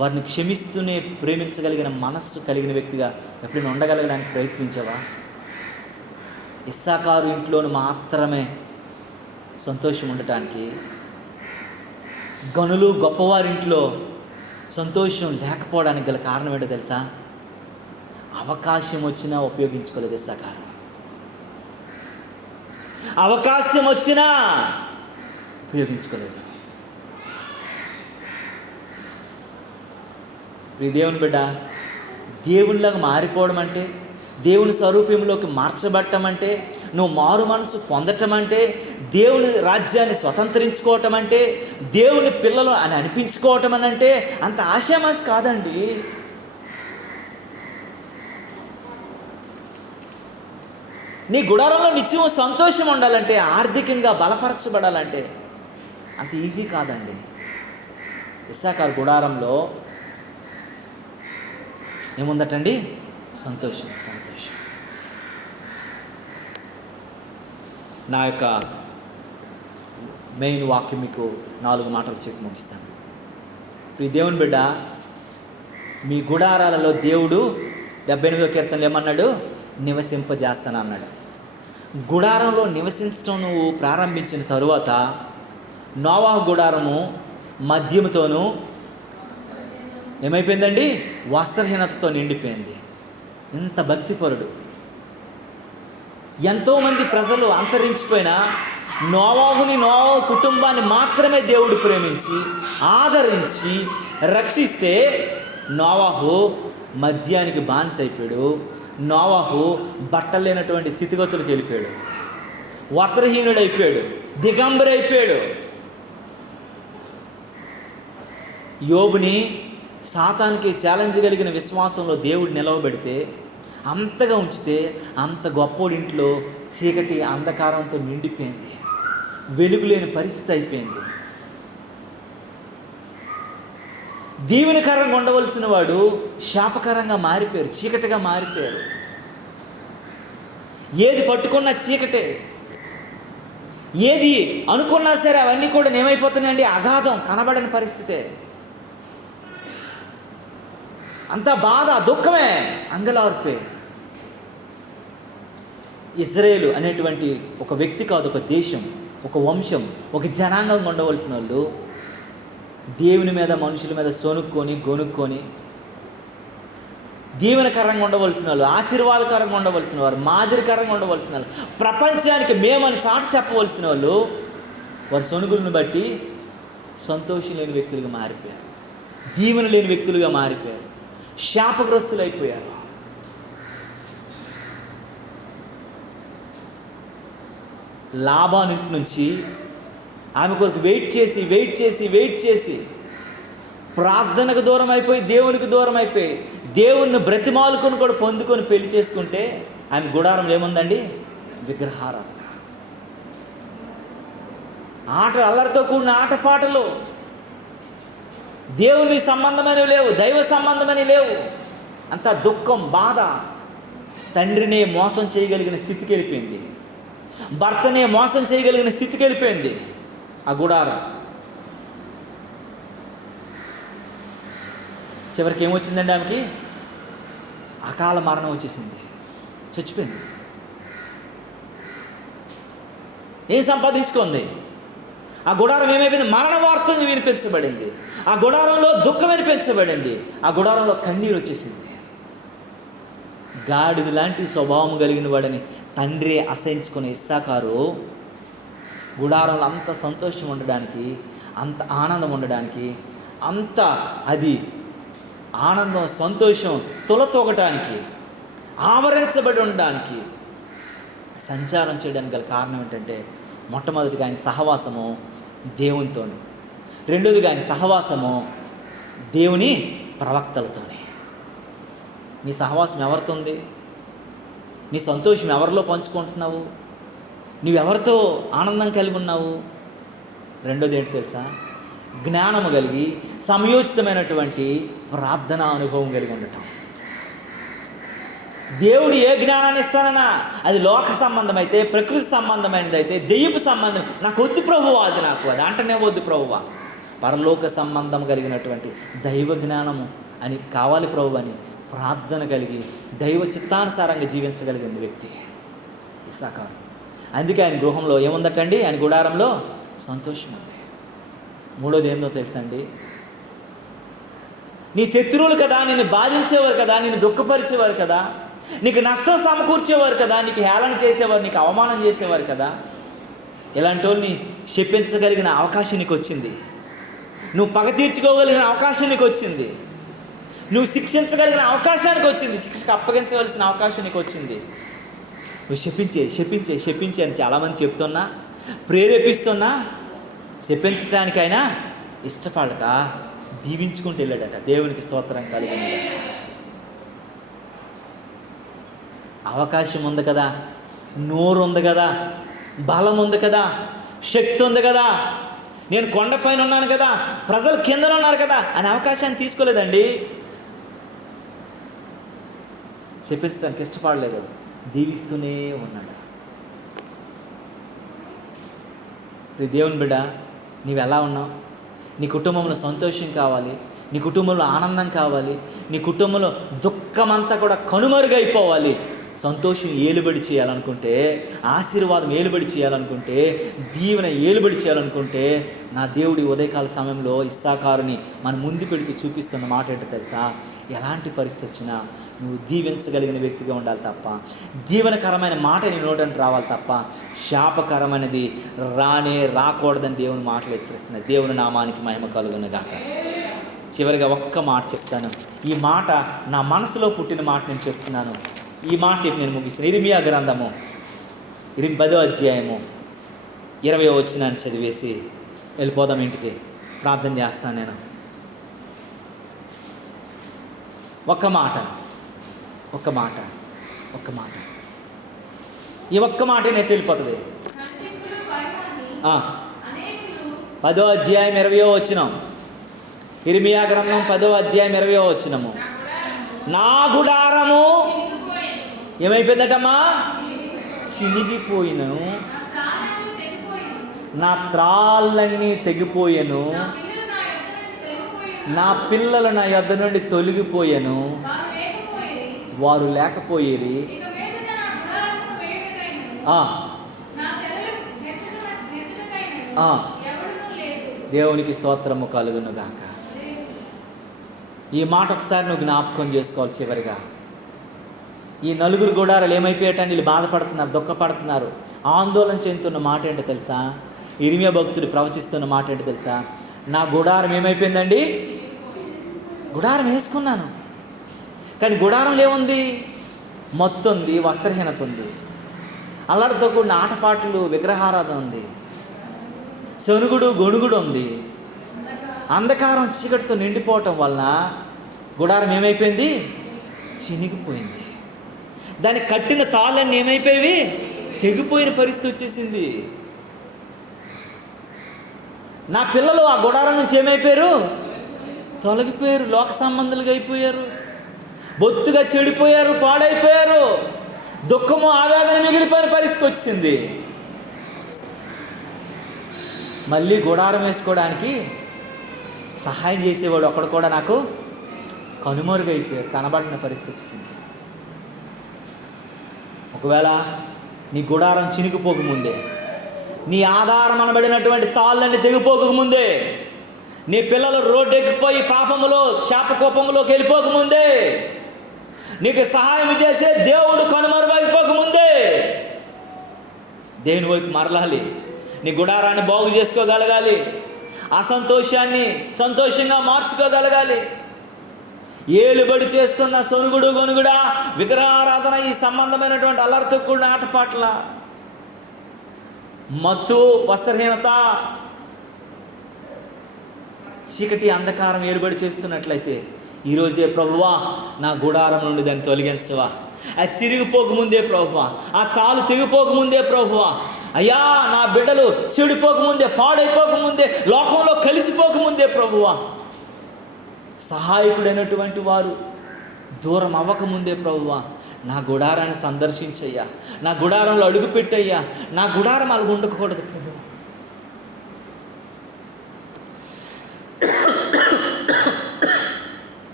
వారిని క్షమిస్తూనే ప్రేమించగలిగిన మనస్సు కలిగిన వ్యక్తిగా ఎప్పుడైనా ఉండగలగడానికి ప్రయత్నించావా? ఇస్సాకారు ఇంట్లోని మాత్రమే సంతోషం ఉండటానికి, గనులు గొప్పవారింట్లో సంతోషం లేకపోవడానికి గల కారణం ఏంటో తెలుసా? అవకాశం వచ్చినా ఉపయోగించుకోలేదు ఇస్సాకారు. అవకాశం వచ్చినా ఉపయోగించుకోలేదు. ఈ దేవుని బిడ్డ, దేవునిలాగా మారిపోవడం అంటే, దేవుని స్వరూపంలోకి మార్చబడటం అంటే, నువ్వు మారు మనసు పొందటం అంటే, దేవుని రాజ్యాన్ని స్వతంత్రించుకోవటం అంటే, దేవుని పిల్లలు అని అనిపించుకోవటం అని అంటే అంత ఆశామాసి కాదండి. నీ గుడారంలో నిత్యం సంతోషం ఉండాలంటే, ఆర్థికంగా బలపరచబడాలంటే అంత ఈజీ కాదండి. ఇస్సాకారు గుడారంలో ఏముందటండి? సంతోషం. నా యొక్క మెయిన్ వాక్యం మీకు 4 మాటలు చెప్పి ముగిస్తాను. ఈ దేవుని బిడ్డ, మీ గుడారాలలో దేవుడు 78వ కీర్తనలో ఏమన్నాడు? నివసింపజేస్తాను అన్నాడు. గుడారంలో నివసించడం నువ్వు ప్రారంభించిన తరువాత నోవాహు గుడారము మద్యముతోనూ ఏమైపోయిందండి? వస్త్రహీనతతో నిండిపోయింది. ఇంత భక్తిపరుడు, ఎంతోమంది ప్రజలు అంతరించిపోయినా నోవాహు కుటుంబాన్ని మాత్రమే దేవుడు ప్రేమించి ఆదరించి రక్షిస్తే నోవాహు మద్యానికి బానిస అయిపోయాడు. నోవాహు బట్టలు లేనటువంటి స్థితిగతులకు వెళ్ళిపోయాడు, వస్త్రహీనుడు అయిపోయాడు, దిగంబరైపోయాడు. యోబుని సాతానికి ఛాలెంజ్ కలిగిన విశ్వాసంలో దేవుడు నిలవబెడితే, అంతగా ఉంచితే, అంత గొప్పోడింట్లో చీకటి అంధకారంతో నిండిపోయింది, వెలుగులేని పరిస్థితి అయిపోయింది. దీవెనకరంగా ఉండవలసిన వాడు శాపకరంగా మారిపోయారు, చీకటిగా మారిపోయారు. ఏది పట్టుకున్నా చీకటే, ఏది అనుకున్నా సరే అవన్నీ కూడా ఏమైపోతున్నాయండి? అగాధం, కనబడని పరిస్థితే. అంత బాధ, దుఃఖమే, అంగలార్పే. ఇజ్రాయేలు అనేటువంటి ఒక వ్యక్తి కాదు, ఒక దేశం, ఒక వంశం, ఒక జనాంగం ఉండవలసిన వాళ్ళు దేవుని మీద, మనుషుల మీద గొనుక్కొని దీవెనకరంగా ఉండవలసిన వాళ్ళు, ఆశీర్వాదకరంగా ఉండవలసిన వారు, మాదిరికరంగా ఉండవలసిన వాళ్ళు, ప్రపంచానికి మేమని చాటి చెప్పవలసిన వాళ్ళు, వారి సొనుగులను బట్టి సంతోషం లేని వ్యక్తులుగా మారిపోయారు, దీవెన లేని వ్యక్తులుగా మారిపోయారు, శాపగ్రస్తులు అయిపోయారు. లాబాను నుంచి ఆమె కొరకు వెయిట్ చేసి ప్రార్థనకు దూరం అయిపోయి, దేవునికి దూరం అయిపోయి, దేవుణ్ణి బ్రతిమాలుకొని కూడా పొందుకొని పెళ్లి చేసుకుంటే ఆమె గుడారంలో ఏముందండి? విగ్రహారాధన, అల్లరితో కూడిన ఆటపాటలు, దేవుని సంబంధమని లేవు, దైవ సంబంధమని లేవు. అంత దుఃఖం, బాధ. తండ్రినే మోసం చేయగలిగిన స్థితికి వెళ్ళిపోయింది, భర్తనే మోసం చేయగలిగిన స్థితికి వెళ్ళిపోయింది ఆ గుడారం. చివరికి ఏమొచ్చిందండి? ఆమెకి అకాల మరణం వచ్చేసింది, చచ్చిపోయింది. ఏం సంపాదించుకుంది? ఆ గుడారం ఏమైపోయింది? మరణ వార్త వినిపించబడింది, ఆ గుడారంలో దుఃఖం వినిపించబడింది, ఆ గుడారంలో కన్నీరు వచ్చేసింది. గాడిద లాంటి స్వభావం కలిగిన వాడిని తండ్రి అసహించుకునే ఇస్సాకారు గుడారంలో అంత సంతోషం ఉండడానికి, అంత ఆనందం ఉండడానికి, అంత అది ఆనందం సంతోషం తులతూగటానికి, ఆవరించబడి ఉండడానికి, సంచారం చేయడానికి గల కారణం ఏంటంటే, మొట్టమొదటిగా ఆయన సహవాసము దేవునితోని, రెండోదిగా ఆయన సహవాసము దేవుని ప్రవక్తలతోనే. నీ సహవాసం ఎవరితో ఉంది? నీ సంతోషం ఎవరిలో పంచుకుంటున్నావు? నువ్వెవరితో ఆనందం కలిగి ఉన్నావు? రెండోది ఏంటి తెలుసా? జ్ఞానము కలిగి సమయోచితమైనటువంటి ప్రార్థన అనుభవం కలిగి ఉండటం. దేవుడు ఏ జ్ఞానాన్ని ఇస్తానన్నా అది లోక సంబంధమైతే, ప్రకృతి సంబంధమైనది అయితే, దెయ్యపు సంబంధం, నాకు వద్దు ప్రభువా, అది నాకు అది అంటనే వద్దు ప్రభువా. పరలోక సంబంధం కలిగినటువంటి దైవ జ్ఞానము అని కావాలి ప్రభు అని ప్రార్థన కలిగి దైవ చిత్తానుసారంగా జీవించగలిగిన వ్యక్తి ఇస్సాకారు. అందుకే ఆయన గృహంలో ఏముందటండి? ఆయన గుడారంలో సంతోషం ఉంది. మూడోది ఏందో తెలుసండి? నీ శత్రువులు కదా, నిన్ను బాధించేవారు కదా, నిన్ను దుఃఖపరిచేవారు కదా, నీకు నష్టం సమకూర్చేవారు కదా, నీకు హేళన చేసేవారు, నీకు అవమానం చేసేవారు కదా, ఇలాంటి వాళ్ళని శపించగలిగిన అవకాశం నీకు వచ్చింది. నువ్వు పగ తీర్చుకోగలిగిన అవకాశం నీకు వచ్చింది. నువ్వు శిక్షించగలిగిన అవకాశానికి వచ్చింది. శిక్షకు అప్పగించవలసిన అవకాశం నీకు వచ్చింది. నువ్వు శపించే అని చాలామంది చెప్తున్నా, ప్రేరేపిస్తున్నా, శపించడానికైనా ఇష్టపడక దీవించుకుంటూ వెళ్ళాడట. దేవునికి స్తోత్రం కలిగింది. అవకాశం ఉంది కదా, నోరు ఉంది కదా, బలం ఉంది కదా, శక్తి ఉంది కదా, నేను కొండపైన ఉన్నాను కదా, ప్రజలు కిందన ఉన్నారు కదా అనే అవకాశాన్ని తీసుకోలేదండి. చెప్పించడానికి ఇష్టపడలేదు, దీవిస్తూనే ఉన్నాడు. దేవుని బిడ్డ, నీవు ఎలా ఉన్నావు? నీ కుటుంబంలో సంతోషం కావాలి, నీ కుటుంబంలో ఆనందం కావాలి, నీ కుటుంబంలో దుఃఖమంతా కూడా కనుమరుగైపోవాలి, సంతోషం ఏలుబడి చేయాలనుకుంటే, ఆశీర్వాదం ఏలుబడి చేయాలనుకుంటే, దీవెన ఏలుబడి చేయాలనుకుంటే, నా దేవుడి ఉదయకాల సమయంలో ఇస్సాకారుని మన ముందు పెడితే చూపిస్తున్న మాట ఏంటో తెలుసా? ఎలాంటి పరిస్థితి వచ్చినా నువ్వు దీవించగలిగిన వ్యక్తిగా ఉండాలి తప్ప, దీవెనకరమైన మాట నీ నోటంటే రావాలి తప్ప, శాపకరమైనది రాకూడదని దేవుని మాటలు హెచ్చరిస్తున్నాయి. దేవుని నామానికి మహిమ కలుగునుగాక. చివరిగా ఒక్క మాట చెప్తాను. ఈ మాట నా మనసులో పుట్టిన మాట నేను చెప్తున్నాను. ఈ మాట చెప్పి నేను ముగిస్తాను. ఇర్మియా గ్రంథము 10వ అధ్యాయము 20వ వచనాన్ని చదివేసి వెళ్ళిపోదాం ఇంటికి. ప్రార్థన చేస్తాను నేను. ఒక్క మాట ఈ ఒక్క మాట నేను వెళ్ళిపోతుంది. 10వ అధ్యాయం 20వ వచనం, ఇర్మియా గ్రంథం 10వ అధ్యాయం 20వ వచనము. నా గుడారము ఏమైపోయిందటమ్మా? చినిగిపోయిను, నా త్రాళ్ళన్నీ తెగిపోయాను, నా పిల్లలు నా యొద్ద నుండి తొలగిపోయాను, వారు లేకపోయేరి. దేవునికి స్తోత్రము కలుగునుగాక. ఈ మాట ఒకసారి నువ్వు జ్ఞాపకం చేసుకోవాలి. చివరిగా ఈ నలుగురు గుడారాలు ఏమైపోయాటని వీళ్ళు బాధపడుతున్నారు, దుఃఖపడుతున్నారు, ఆందోళన చెందుతున్న మాట ఏంటో తెలుసా? ఇర్మియా భక్తుడు ప్రవచిస్తున్న మాట ఏంటో తెలుసా? నా గుడారం ఏమైపోయిందండి? గుడారం వేసుకున్నాను, కానీ గుడారంలో ఏముంది? మత్తు ఉంది, వస్త్రహీనత ఉంది, అల్లరితో కూడిన ఆటపాటలు, విగ్రహారాధన ఉంది, సొనుగుడు గొణుగుడు ఉంది, అంధకారం చీకటితో నిండిపోవటం వలన గుడారం ఏమైపోయింది? చినిగిపోయింది. దానికి కట్టిన తాళ్ళన్నీ ఏమైపోయేవి? తెగిపోయిన పరిస్థితి వచ్చేసింది. నా పిల్లలు ఆ గుడారం నుంచి ఏమైపోయారు? తొలగిపోయారు, లోక సంబంధులుగా అయిపోయారు, బొత్తుగా చెడిపోయారు, పాడైపోయారు, దుఃఖము ఆవేదన మిగిలిపోయిన పరిస్థితి వచ్చింది. మళ్ళీ గుడారం వేసుకోవడానికి సహాయం చేసేవాడు ఒకడు కూడా నాకు కనుమరుగైపోయారు, కనబడిన పరిస్థితి వచ్చింది. ఒకవేళ నీ గుడారం చినిగిపోకముందే, నీ ఆధారం అనబడినటువంటి తాళ్ళని తెగిపోకముందే, నీ పిల్లలు రోడ్డు ఎక్కిపోయి పాపములో శాపకోపములోకి వెళ్ళిపోకముందే, నీకు సహాయం చేసే దేవుడు కనుమరుగైపోకముందే దేవుని వైపు మరలాలి. నీ గుడారాన్ని బాగు చేసుకోగలగాలి, అసంతోషాన్ని సంతోషంగా మార్చుకోగలగాలి. ఏలుబడి చేస్తున్న సొనుగుడు గొనుగుడా, విగ్రహారాధన, ఈ సంబంధమైనటువంటి అల్లరితో కూడిన ఆటపాట్ల, మత్తు, వస్త్రహీనత, చీకటి అంధకారం ఏలుబడి చేస్తున్నట్లయితే ఈరోజే ప్రభువా నా గుడారం నుండి దాన్ని తొలగించవా, అది సిరిగిపోకముందే ప్రభువా, ఆ తాళ్ళు తెగిపోకముందే ప్రభువా, అయ్యా నా బిడ్డలు చెడిపోకముందే, పాడైపోకముందే, లోకంలో కలిసిపోకముందే ప్రభువా, సహాయకుడైనటువంటి వారు దూరం అవ్వకముందే ప్రభువా నా గుడారాన్ని సందర్శించయ్యా, నా గుడారంలో అడుగుపెట్టయ్యా, నా గుడారం అలా ఉండకూడదు ప్రభు.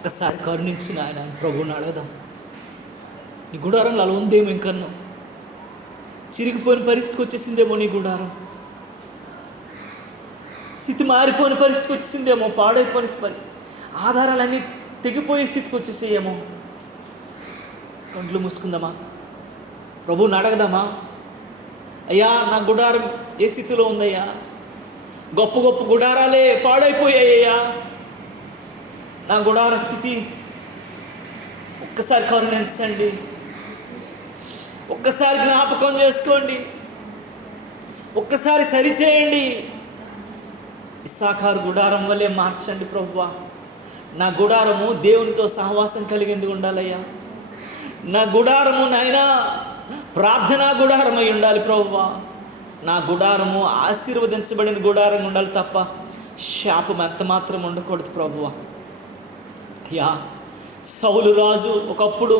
ఒకసారి కరుణించిన ఆయన ప్రభువుని అడగదాం. నీ గుడారంలో అలా ఉందేమో, ఇంకన్నా చిరిగిపోయిన పరిస్థితికి వచ్చేసిందేమో, నీ గుడారం స్థితి మారిపోయిన పరిస్థితికి వచ్చేసిందేమో, పాడైపోయిన ఆధారాలన్నీ తెగిపోయే స్థితికి వచ్చేసేయేమో. కంట్లు మూసుకుందామా, ప్రభువుని అడగదామా, అయ్యా నా గుడారం ఏ స్థితిలో ఉందయ్యా? గొప్ప గొప్ప గుడారాలే పాడైపోయాయ్యా, నా గుడార స్థితి ఒక్కసారి కరుణించండి, ఒక్కసారి జ్ఞాపకం చేసుకోండి, ఒక్కసారి సరిచేయండి. ఇస్సాకారు గుడారం వల్లే మార్చండి ప్రభువా. నా గుడారము దేవునితో సహవాసం కలిగింది ఉండాలయ్యా. నా గుడారము నాయనా ప్రార్థనా గుడారమై ఉండాలి ప్రభువా. నా గుడారము ఆశీర్వదించబడిన గుడారం ఉండాలి తప్ప శాపం ఎంత మాత్రం ఉండకూడదు ప్రభువా. యా సౌలు రాజు ఒకప్పుడు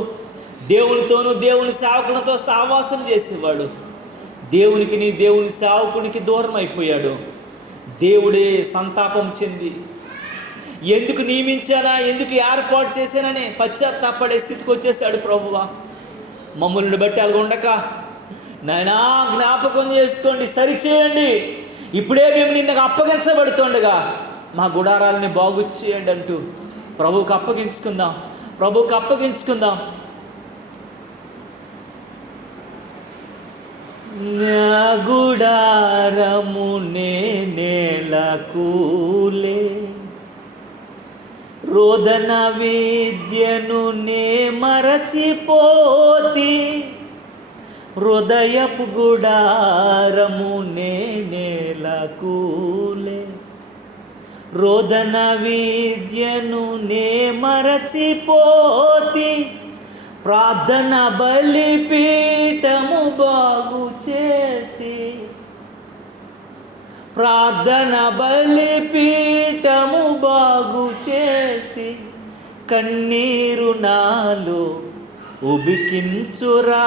దేవునితోనూ దేవుని సేవకునితో సహవాసం చేసేవాడు. దేవునికి దేవుని సేవకునికి దూరం అయిపోయాడు. దేవుడే సంతాపం చెంది ఎందుకు నియమించానా, ఎందుకు ఏర్పాటు చేశానని పశ్చాత్తాపడే స్థితికి వచ్చేసాడు ప్రభువా. మమ్మల్ని బట్టి అలాగ ఉండక నాయనా జ్ఞాపకం చేసుకోండి, సరిచేయండి, ఇప్పుడే మేము నిన్నకు అప్పగించబడుతుండగా మా గుడారాలని బాగు చేయండి అంటూ ప్రభువుకి అప్పగించుకుందాం, ప్రభువుకి అప్పగించుకుందాం. నా గుడారము నేలకూలే, రోదన విద్యను నే మరచిపోతి, హృదయపు గుడారము నేలకూలే, రోదన విద్యను నే మరచిపోతి, ప్రార్థన బలిపీఠము బాగు చేసి, ప్రార్థన బలిపీఠము బాగు చేసి, కన్నీరు నాలో ఉబికించురావా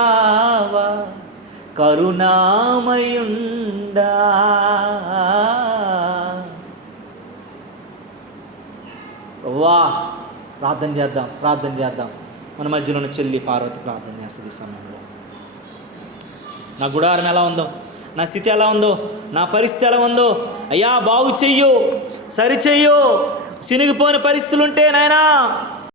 కరుణామయుండా. వా ప్రార్థన చేద్దాం, ప్రార్థన చేద్దాం. మన మధ్యలో ఉన్న చెల్లి పార్వతి ప్రార్థన చేస్తుంది ఈ సమయంలో. నా గుడారం ఎలా ఉందో, నా స్థితి ఎలా ఉందో, నా పరిస్థితి ఎలా ఉందో అయ్యా బాగు చెయ్యు, సరిచెయ్యు. చినిగిపోయిన పరిస్థితులు ఉంటే నాయనా